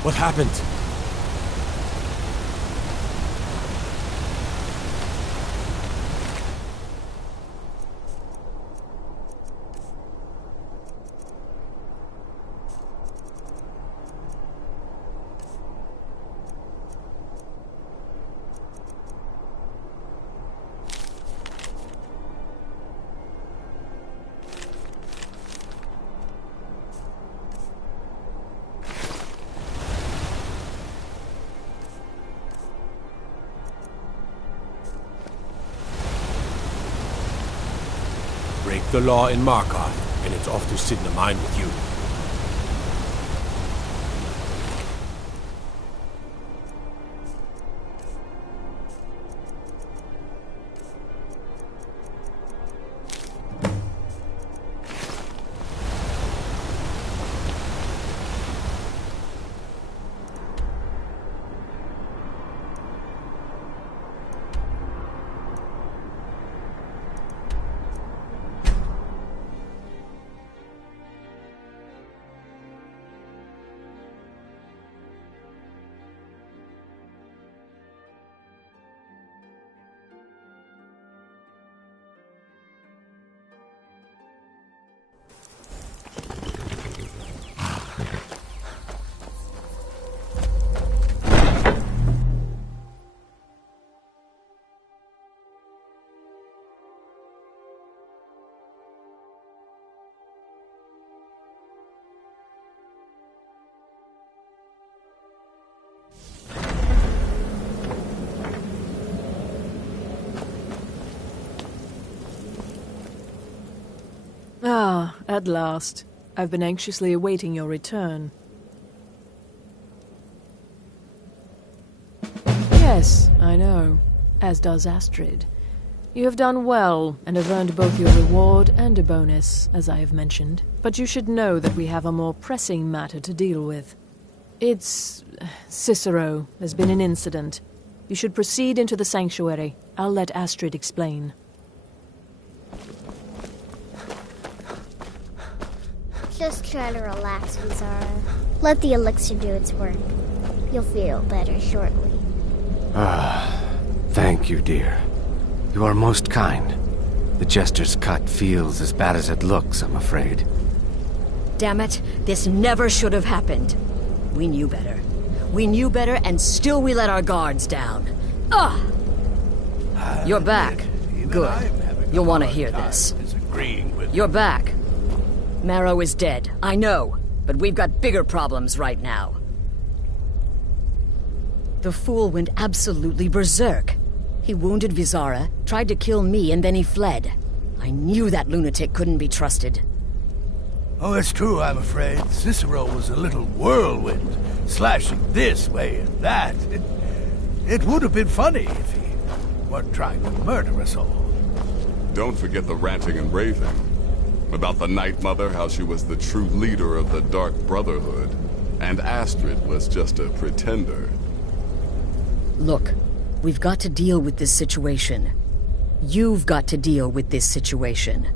What happened? the law in Markarth, and it's off to Sidna Mine with you. Ah, at last. I've been anxiously awaiting your return. Yes, I know. As does Astrid. You have done well, and have earned both your reward and a bonus, as I have mentioned. But you should know that we have a more pressing matter to deal with. It's... Cicero. There's been an incident. You should proceed into the sanctuary. I'll let Astrid explain. Just try to relax, Vizara. Let the elixir do its work. You'll feel better shortly. Thank you, dear. You are most kind. The Jester's cut feels as bad as it looks, I'm afraid. Damn it, this never should have happened. We knew better. We knew better, and still we let our guards down. Ugh! You're back. Good. You'll want to hear this. You're back. Marrow is dead, I know, but we've got bigger problems right now. The fool went absolutely berserk. He wounded Vizara, tried to kill me, and then he fled. I knew that lunatic couldn't be trusted. Oh, it's true, I'm afraid. Cicero was a little whirlwind, slashing this way and that. It would have been funny if he weren't trying to murder us all. Don't forget the ranting and raving. About the Night Mother, how she was the true leader of the Dark Brotherhood, and Astrid was just a pretender. Look, we've got to deal with this situation. You've got to deal with this situation.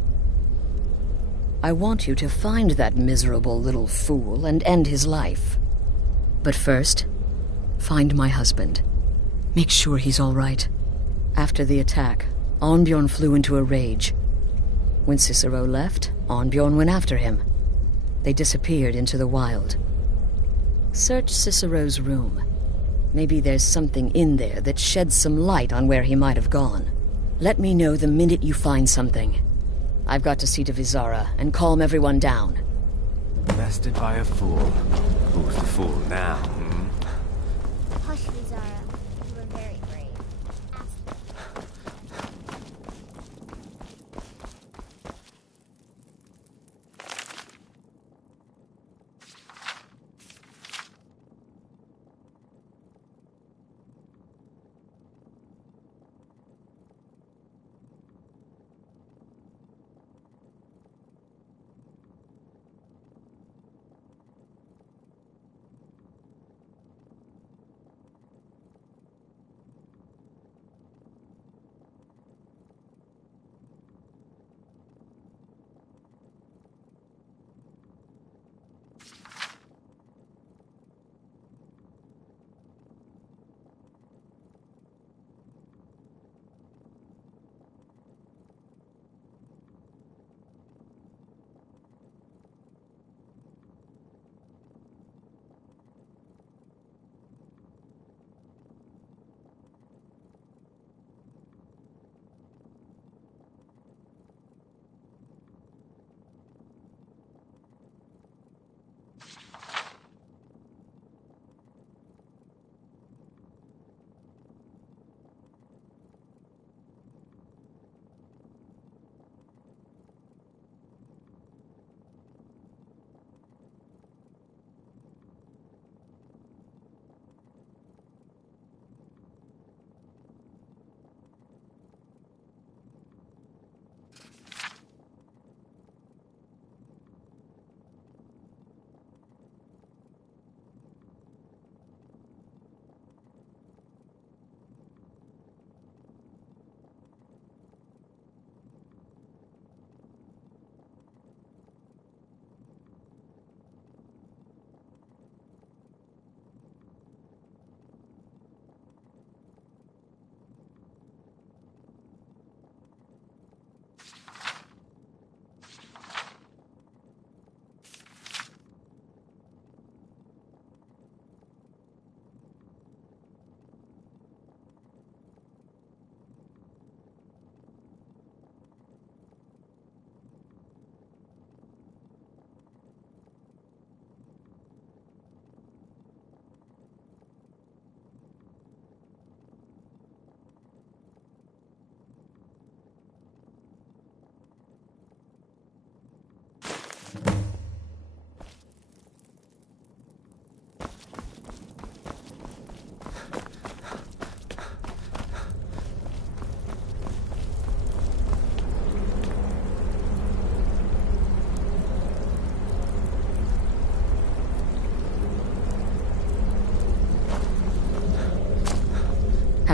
I want you to find that miserable little fool and end his life. But first, find my husband. Make sure he's all right. After the attack, Arnbjorn flew into a rage. When Cicero left, Arnbjorn went after him. They disappeared into the wild. Search Cicero's room. Maybe there's something in there that sheds some light on where he might have gone. Let me know the minute you find something. I've got to see to Vizara and calm everyone down. Bested by a fool. Who's the fool now, Hush, Vizara. You were very brave.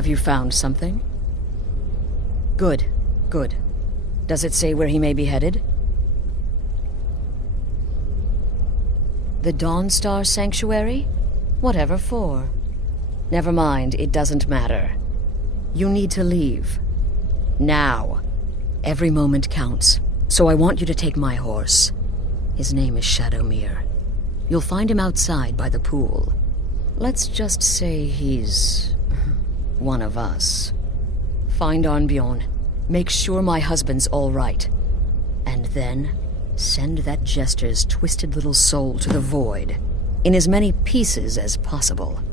Have you found something? Good, good. Does it say where he may be headed? The Dawnstar Sanctuary? Whatever for. Never mind, it doesn't matter. You need to leave. Now. Every moment counts, so I want you to take my horse. His name is Shadowmere. You'll find him outside by the pool. Let's just say he's one of us. Find Arnbjorn. Make sure my husband's all right. And then send that jester's twisted little soul to the void, in as many pieces as possible.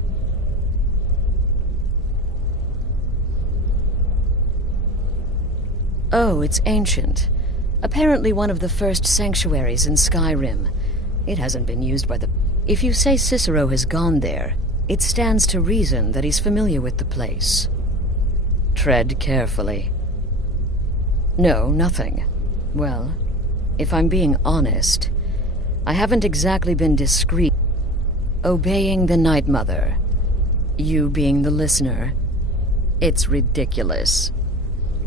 Oh, it's ancient. Apparently one of the first sanctuaries in Skyrim. It hasn't been used by the... If you say Cicero has gone there, it stands to reason that he's familiar with the place. Tread carefully. No, nothing. Well, if I'm being honest, I haven't exactly been discreet. Obeying the Night Mother. You being the listener. It's ridiculous.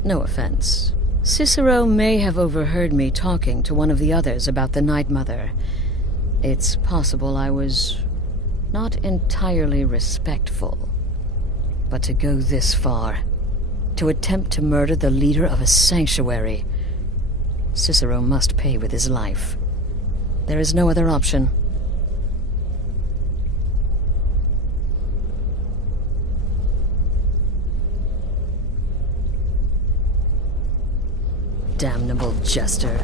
No offense. Cicero may have overheard me talking to one of the others about the Night Mother. It's possible I was not entirely respectful. But to go this far, to attempt to murder the leader of a sanctuary, Cicero must pay with his life. There is no other option. Damnable jester.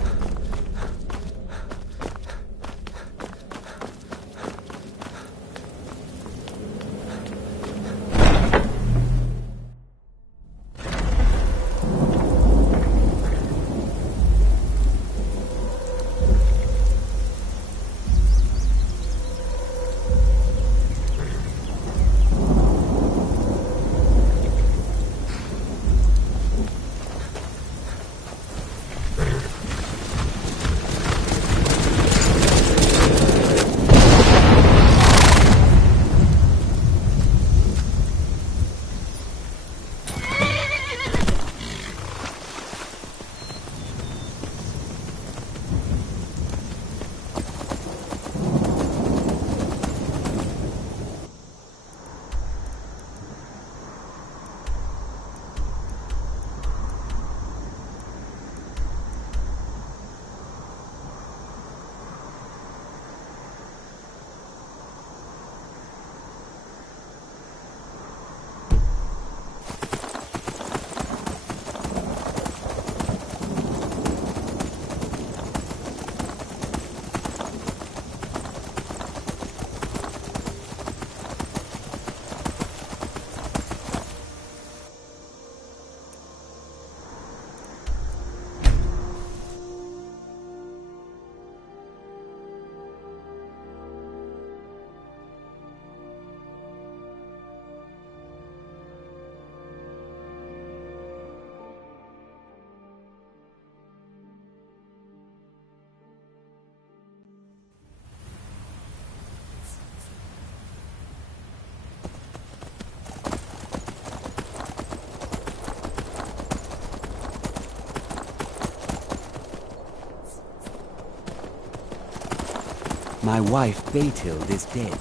My wife, Beethild, is dead.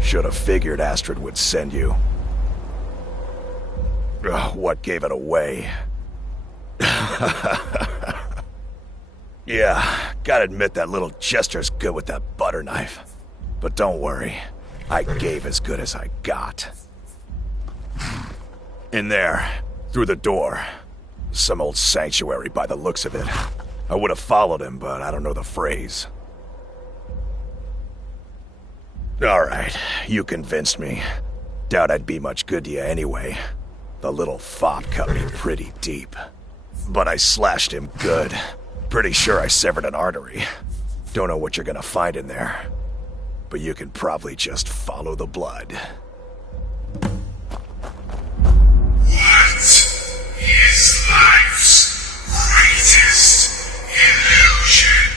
Should have figured Astrid would send you. Ugh, what gave it away? Yeah, gotta admit that little jester's good with that butter knife. But don't worry, I gave as good as I got. In there, through the door. Some old sanctuary by the looks of it. I would have followed him, but I don't know the phrase. Alright, you convinced me. Doubt I'd be much good to you anyway. The little fop cut me pretty deep. but I slashed him good. Pretty sure I severed an artery. Don't know what you're gonna find in there, but you can probably just follow the blood. What is life's greatest illusion?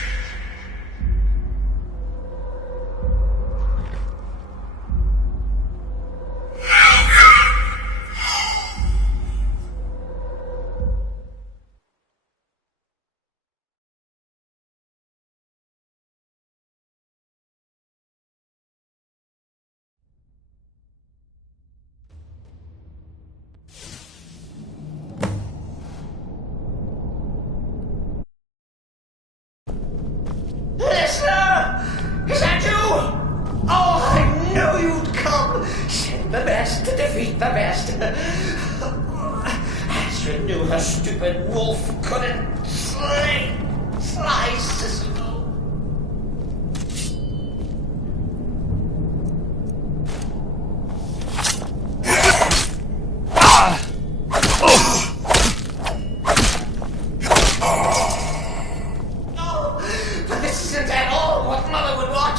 Listener! Is that you? Oh, I knew you'd come! Send the best to defeat the best. Astrid knew her stupid wolf couldn't slice Cicero. But this isn't at all what Mother would want.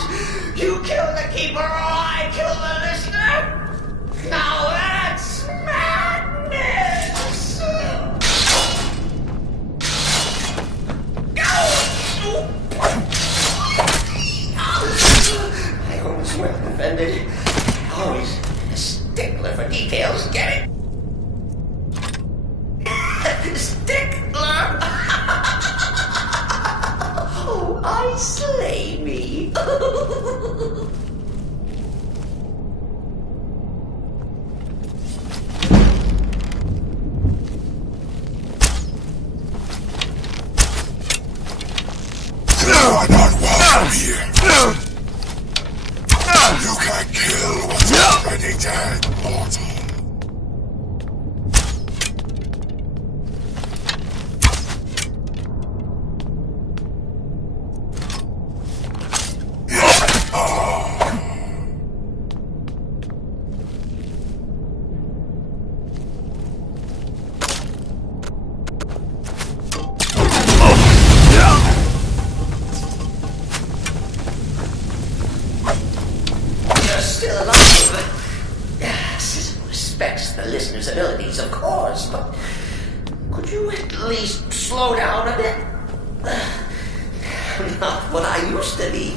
You kill the keeper or I kill the listener. Now that's madness. I always well defended. Always a stickler for details. Get it? Stickler. Oh, I slay me. You're not welcome here. You can't kill what's already dead, mortal. You're still alive. Cicero respects the listener's abilities, of course, but could you at least slow down a bit? Not what I used to be.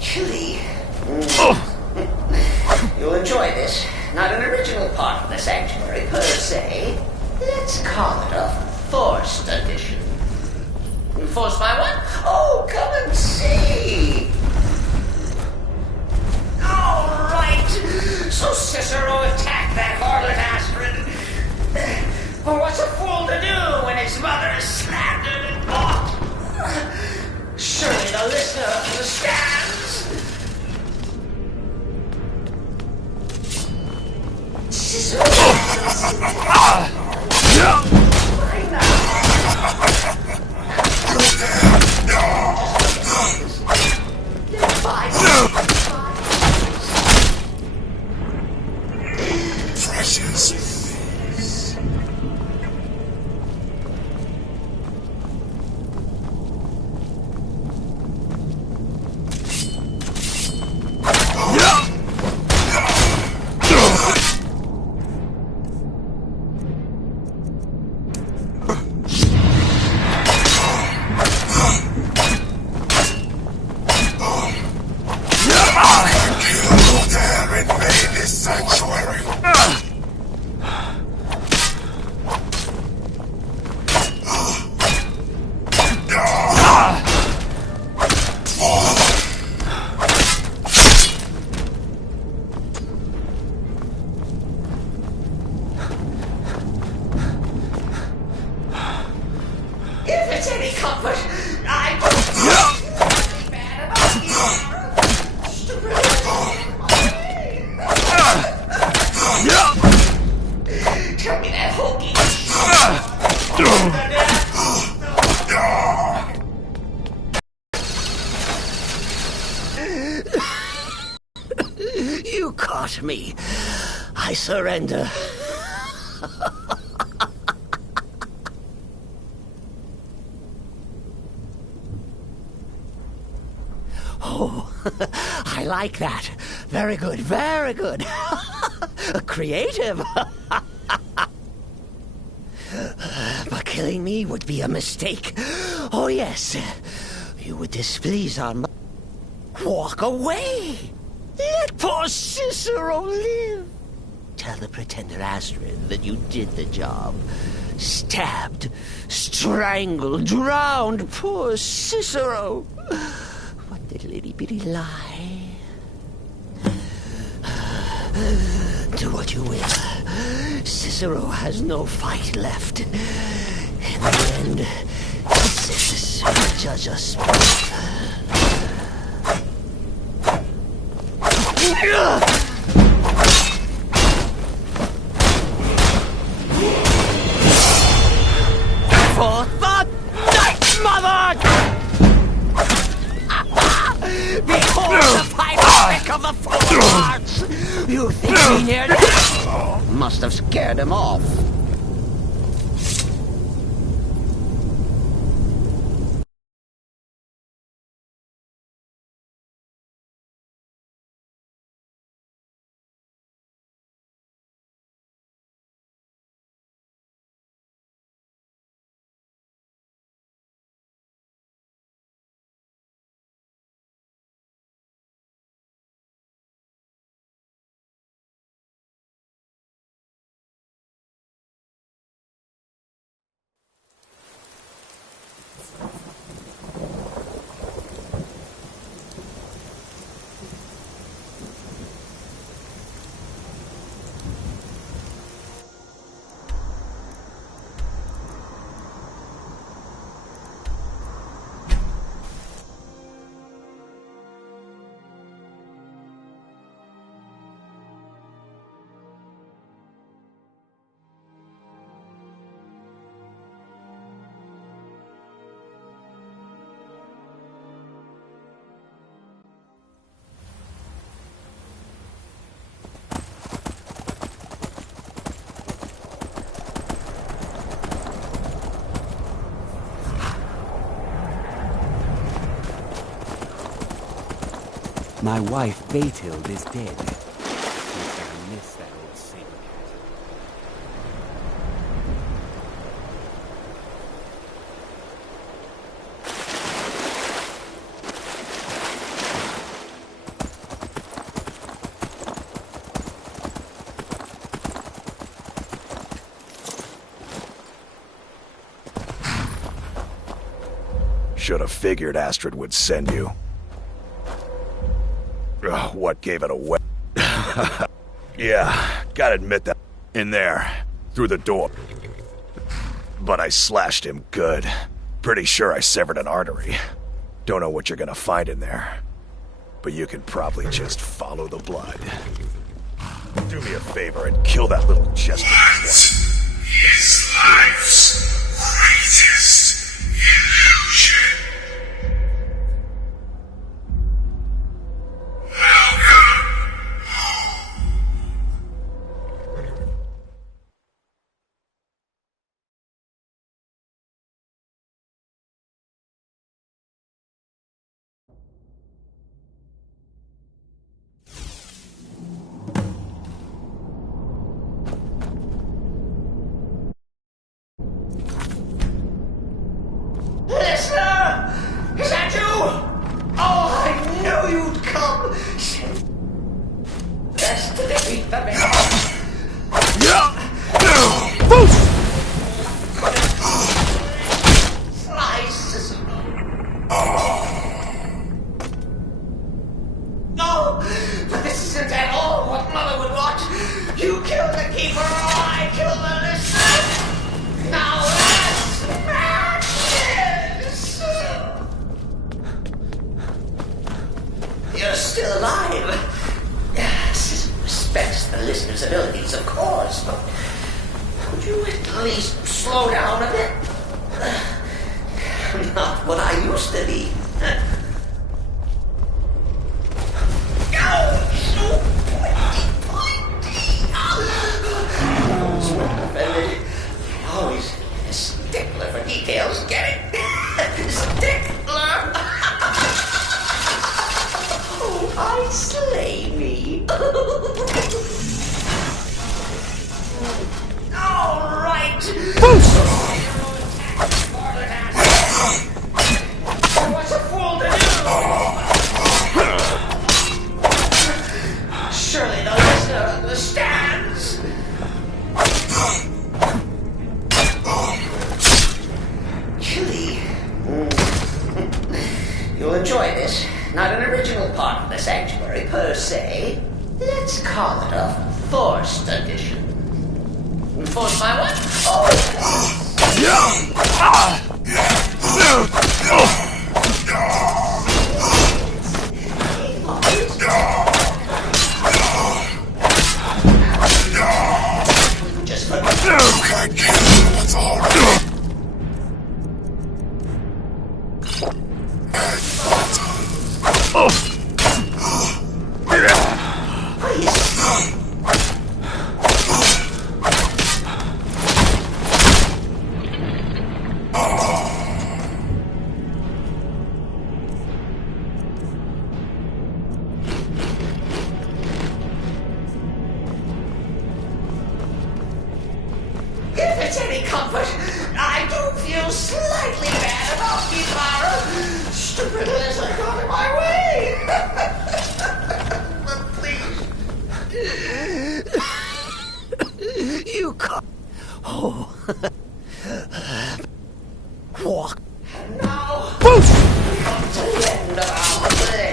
Chilly. You'll enjoy this. Not an original part of the sanctuary per se. Let's call it a forced addition. Forced by what? Oh, come and see. All right. So Cicero attacked that harlot Astrid. Well, what's a fool to do when his mother is slandered and mocked? Surely the listener understands. Cicero. Why not? Not me. I surrender. Oh, I like that. Very good, very good. Creative. But killing me would be a mistake. Oh, yes. You would displease our mother. Walk away. Let poor Cicero live. Tell the pretender Astrid that you did the job. Stabbed, strangled, drowned poor Cicero. What little itty-bitty lie. Do what you will. Cicero has no fight left. In the end, Sisyphus will judge us both. For the Night Mother! Behold the pipe of the Four Hearts! You think me near death? Must have scared him off. My wife, Bathilde, is dead. I miss that old saber cat. Should have figured Astrid would send you. Ugh, what gave it away? Yeah, gotta admit that. In there, through the door. But I slashed him good. Pretty sure I severed an artery. Don't know what you're gonna find in there. But you can probably just follow the blood. Do me a favor and kill that little jester. His life's greatest illusion. enjoy this. Not an original part of the sanctuary, per se. Let's call it a forced addition. Forced by what? Oh! Just for... You can't cancel what's already... If it's any comfort, I do feel slightly bad about Gitara. Stupid Leslie got in my way. But please. You can't. Oh. Walk. And now, come to the end of our day.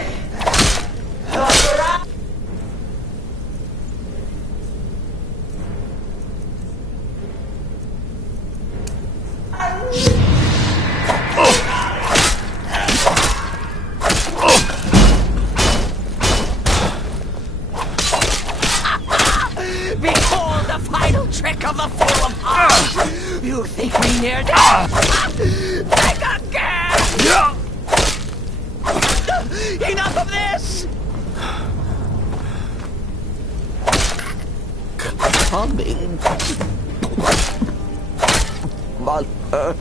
Behold the final trick of the Fool of Hearts! You think me near death? Think again! Enough of this! Coming. Mother.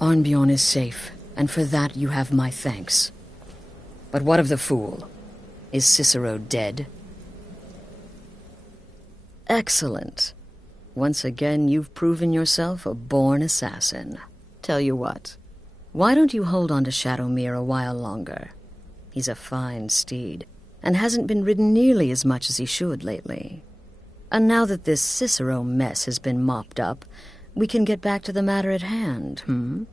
Arnbjorn is safe, and for that you have my thanks. But what of the fool? Is Cicero dead? Excellent. Once again, you've proven yourself a born assassin. Tell you what, why don't you hold on to Shadowmere a while longer? He's a fine steed, and hasn't been ridden nearly as much as he should lately. And now that this Cicero mess has been mopped up, we can get back to the matter at hand,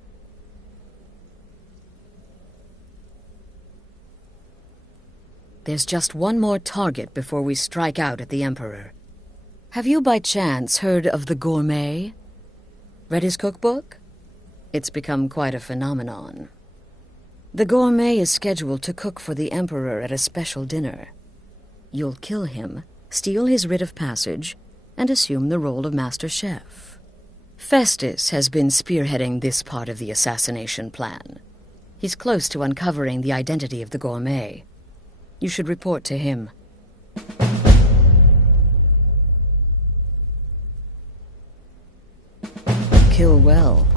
There's just one more target before we strike out at the Emperor. Have you by chance heard of the Gourmet? Read his cookbook? It's become quite a phenomenon. The Gourmet is scheduled to cook for the Emperor at a special dinner. You'll kill him, steal his writ of passage, and assume the role of Master Chef. Festus has been spearheading this part of the assassination plan. He's close to uncovering the identity of the Gourmet. You should report to him. Kill well,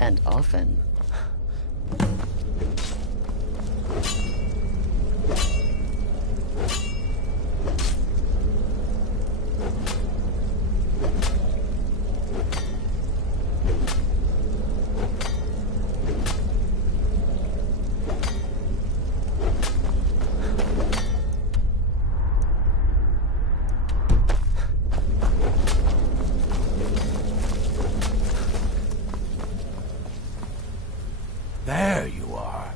and often. There you are.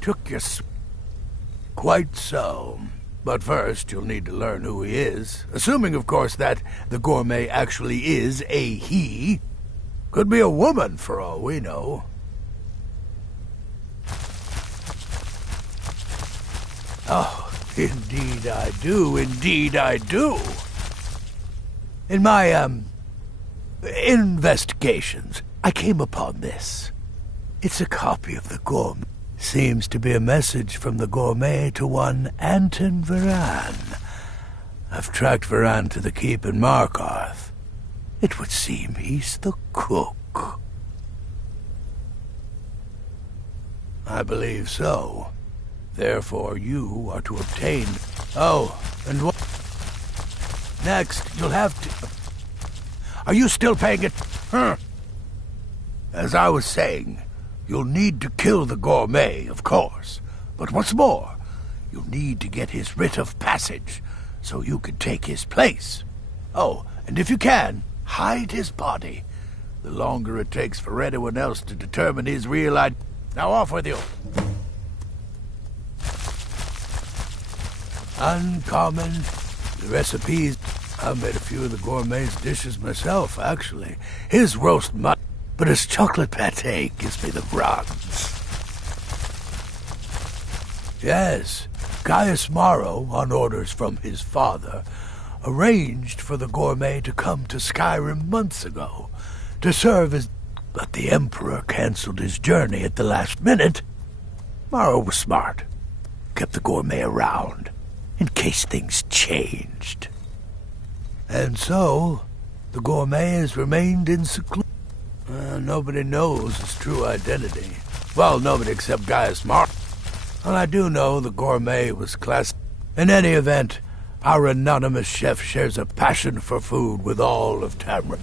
Took you quite so. But first, you'll need to learn who he is. Assuming, of course, that the Gourmet actually is a he. Could be a woman, for all we know. Oh, indeed I do. Indeed I do. In my, investigations, I came upon this. It's a copy of the Gourmet. Seems to be a message from the Gourmet to one Anton Varan. I've tracked Varan to the keep in Markarth. It would seem he's the cook. I believe so. Therefore, you are to obtain... Oh, and what... Next, you'll have to... Are you still paying it? As I was saying... You'll need to kill the Gourmet, of course. But what's more, you'll need to get his writ of passage, so you can take his place. Oh, and if you can, hide his body. The longer it takes for anyone else to determine his real identity... Now off with you. Uncommon. The recipes... I've made a few of the Gourmet's dishes myself, actually. His roast mutton... But his chocolate pate gives me the runs. Yes, Gaius Maro, on orders from his father, arranged for the Gourmet to come to Skyrim months ago to serve as... But the Emperor canceled his journey at the last minute. Maro was smart. Kept the Gourmet around, in case things changed. And so, the Gourmet has remained in seclusion. Nobody knows his true identity. Well, nobody except Gaius Maro. Well, I do know the Gourmet was class. In any event, our anonymous chef shares a passion for food with all of Tamriel.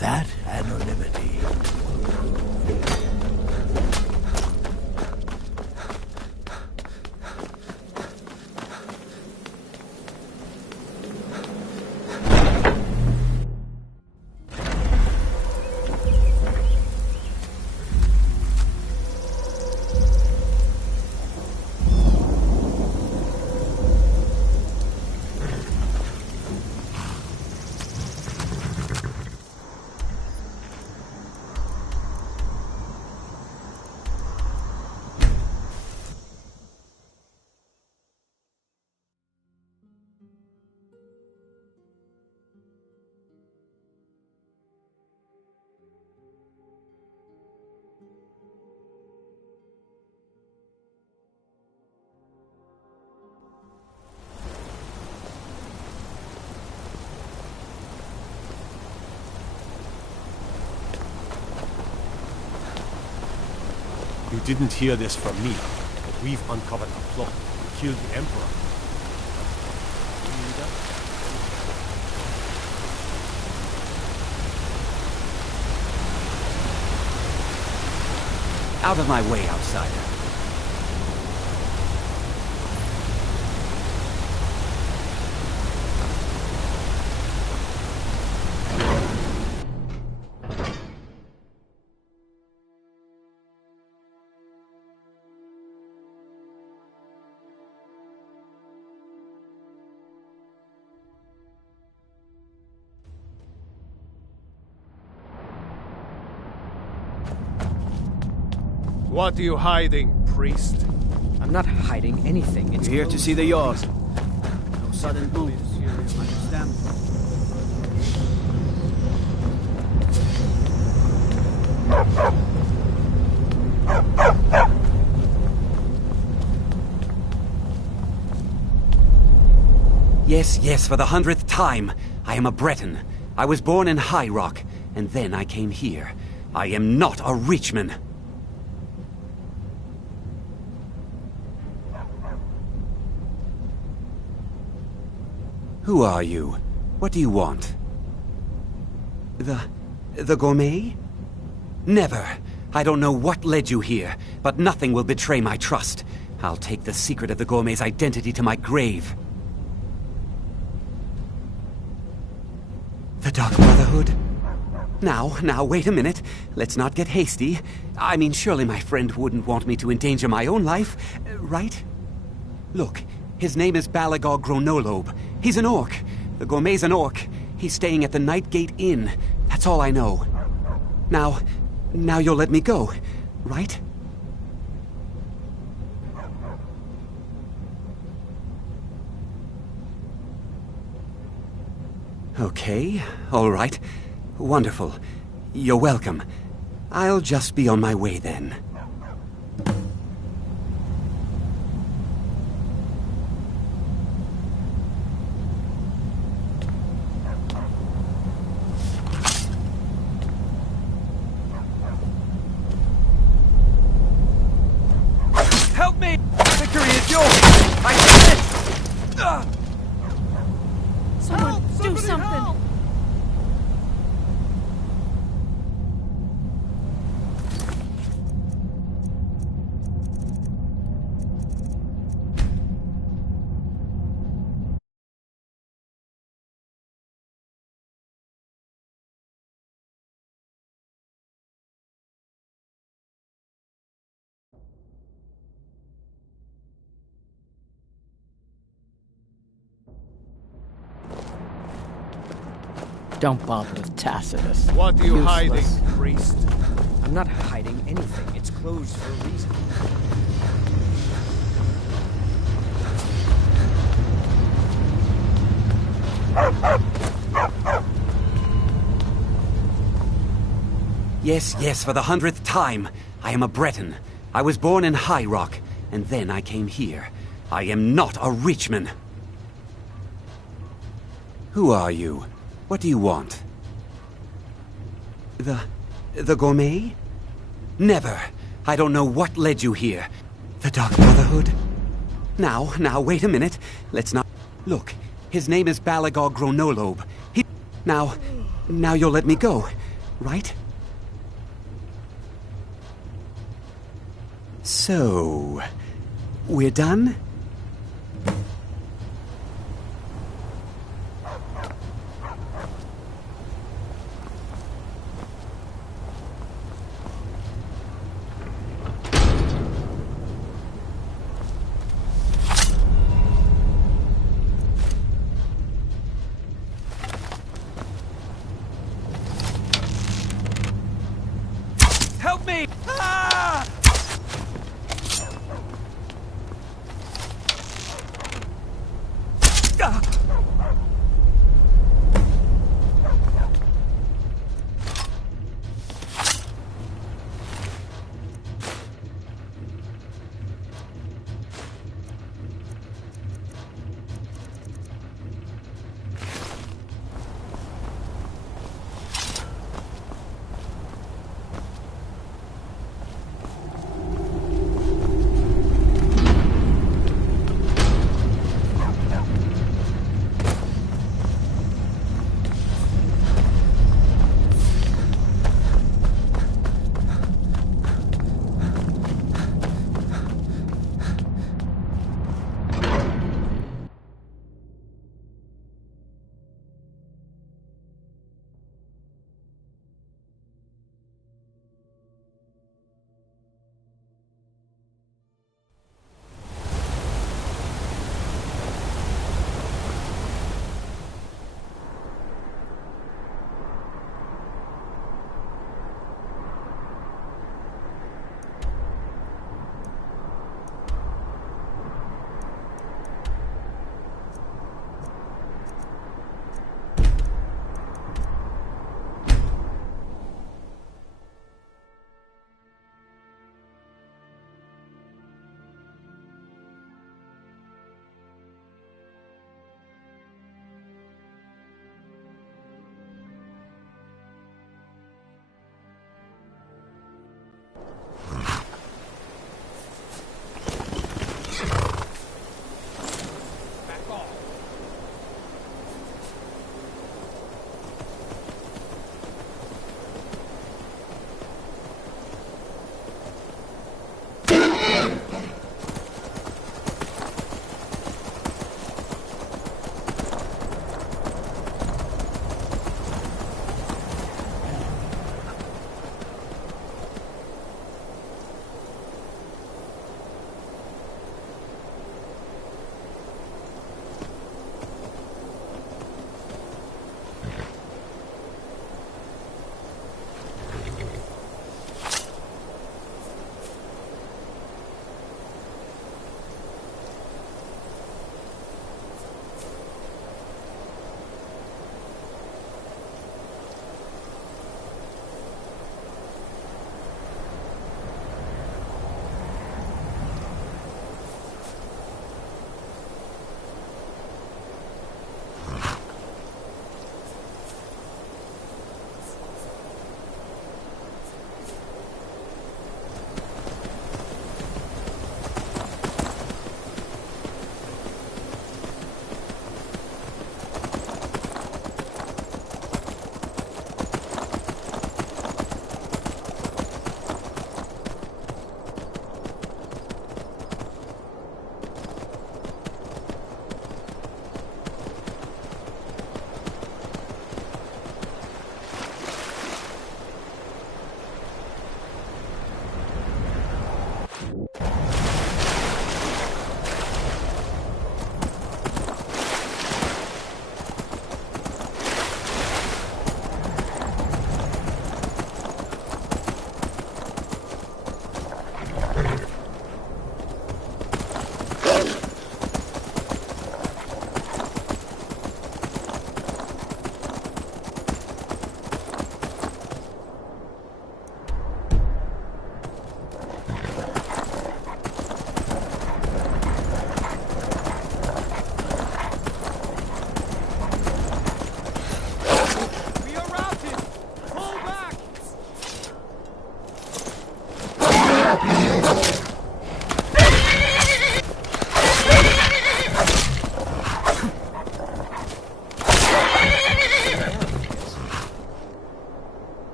That anonymity. You didn't hear this from me, but we've uncovered a plot to kill the Emperor. Out of my way, outsider. What are you hiding, priest? I'm not hiding anything. It's here to see the yard. No sudden moves. Understand? Yes, yes, for the 100th time. I am a Breton. I was born in High Rock, and then I came here. I am not a Richman. Who are you? What do you want? The gourmet? Never. I don't know what led you here, but nothing will betray my trust. I'll take the secret of the gourmet's identity to my grave. The Dark Brotherhood? Now, wait a minute. Let's not get hasty. I mean, surely my friend wouldn't want me to endanger my own life, right? Look, his name is Balagog Gronolobe. He's an orc. The gourmet's an orc. He's staying at the Nightgate Inn. That's all I know. Now you'll let me go, right? Okay, all right. Wonderful. You're welcome. I'll just be on my way then. Help me! Victory is yours! I did it! Someone do something! Help! Don't bother with Tacitus. What are you Useless. hiding, priest? I'm not hiding anything. It's closed for a reason. Yes, for the 100th time. I am a Breton. I was born in High Rock, and then I came here. I am not a Richman. Who are you? What do you want? The gourmet? Never. I don't know what led you here. The Dark Brotherhood? Now, wait a minute. Let's not... Look, his name is Balagog Gronolobe. He... Now you'll let me go, right? So... We're done? Help me! Ah!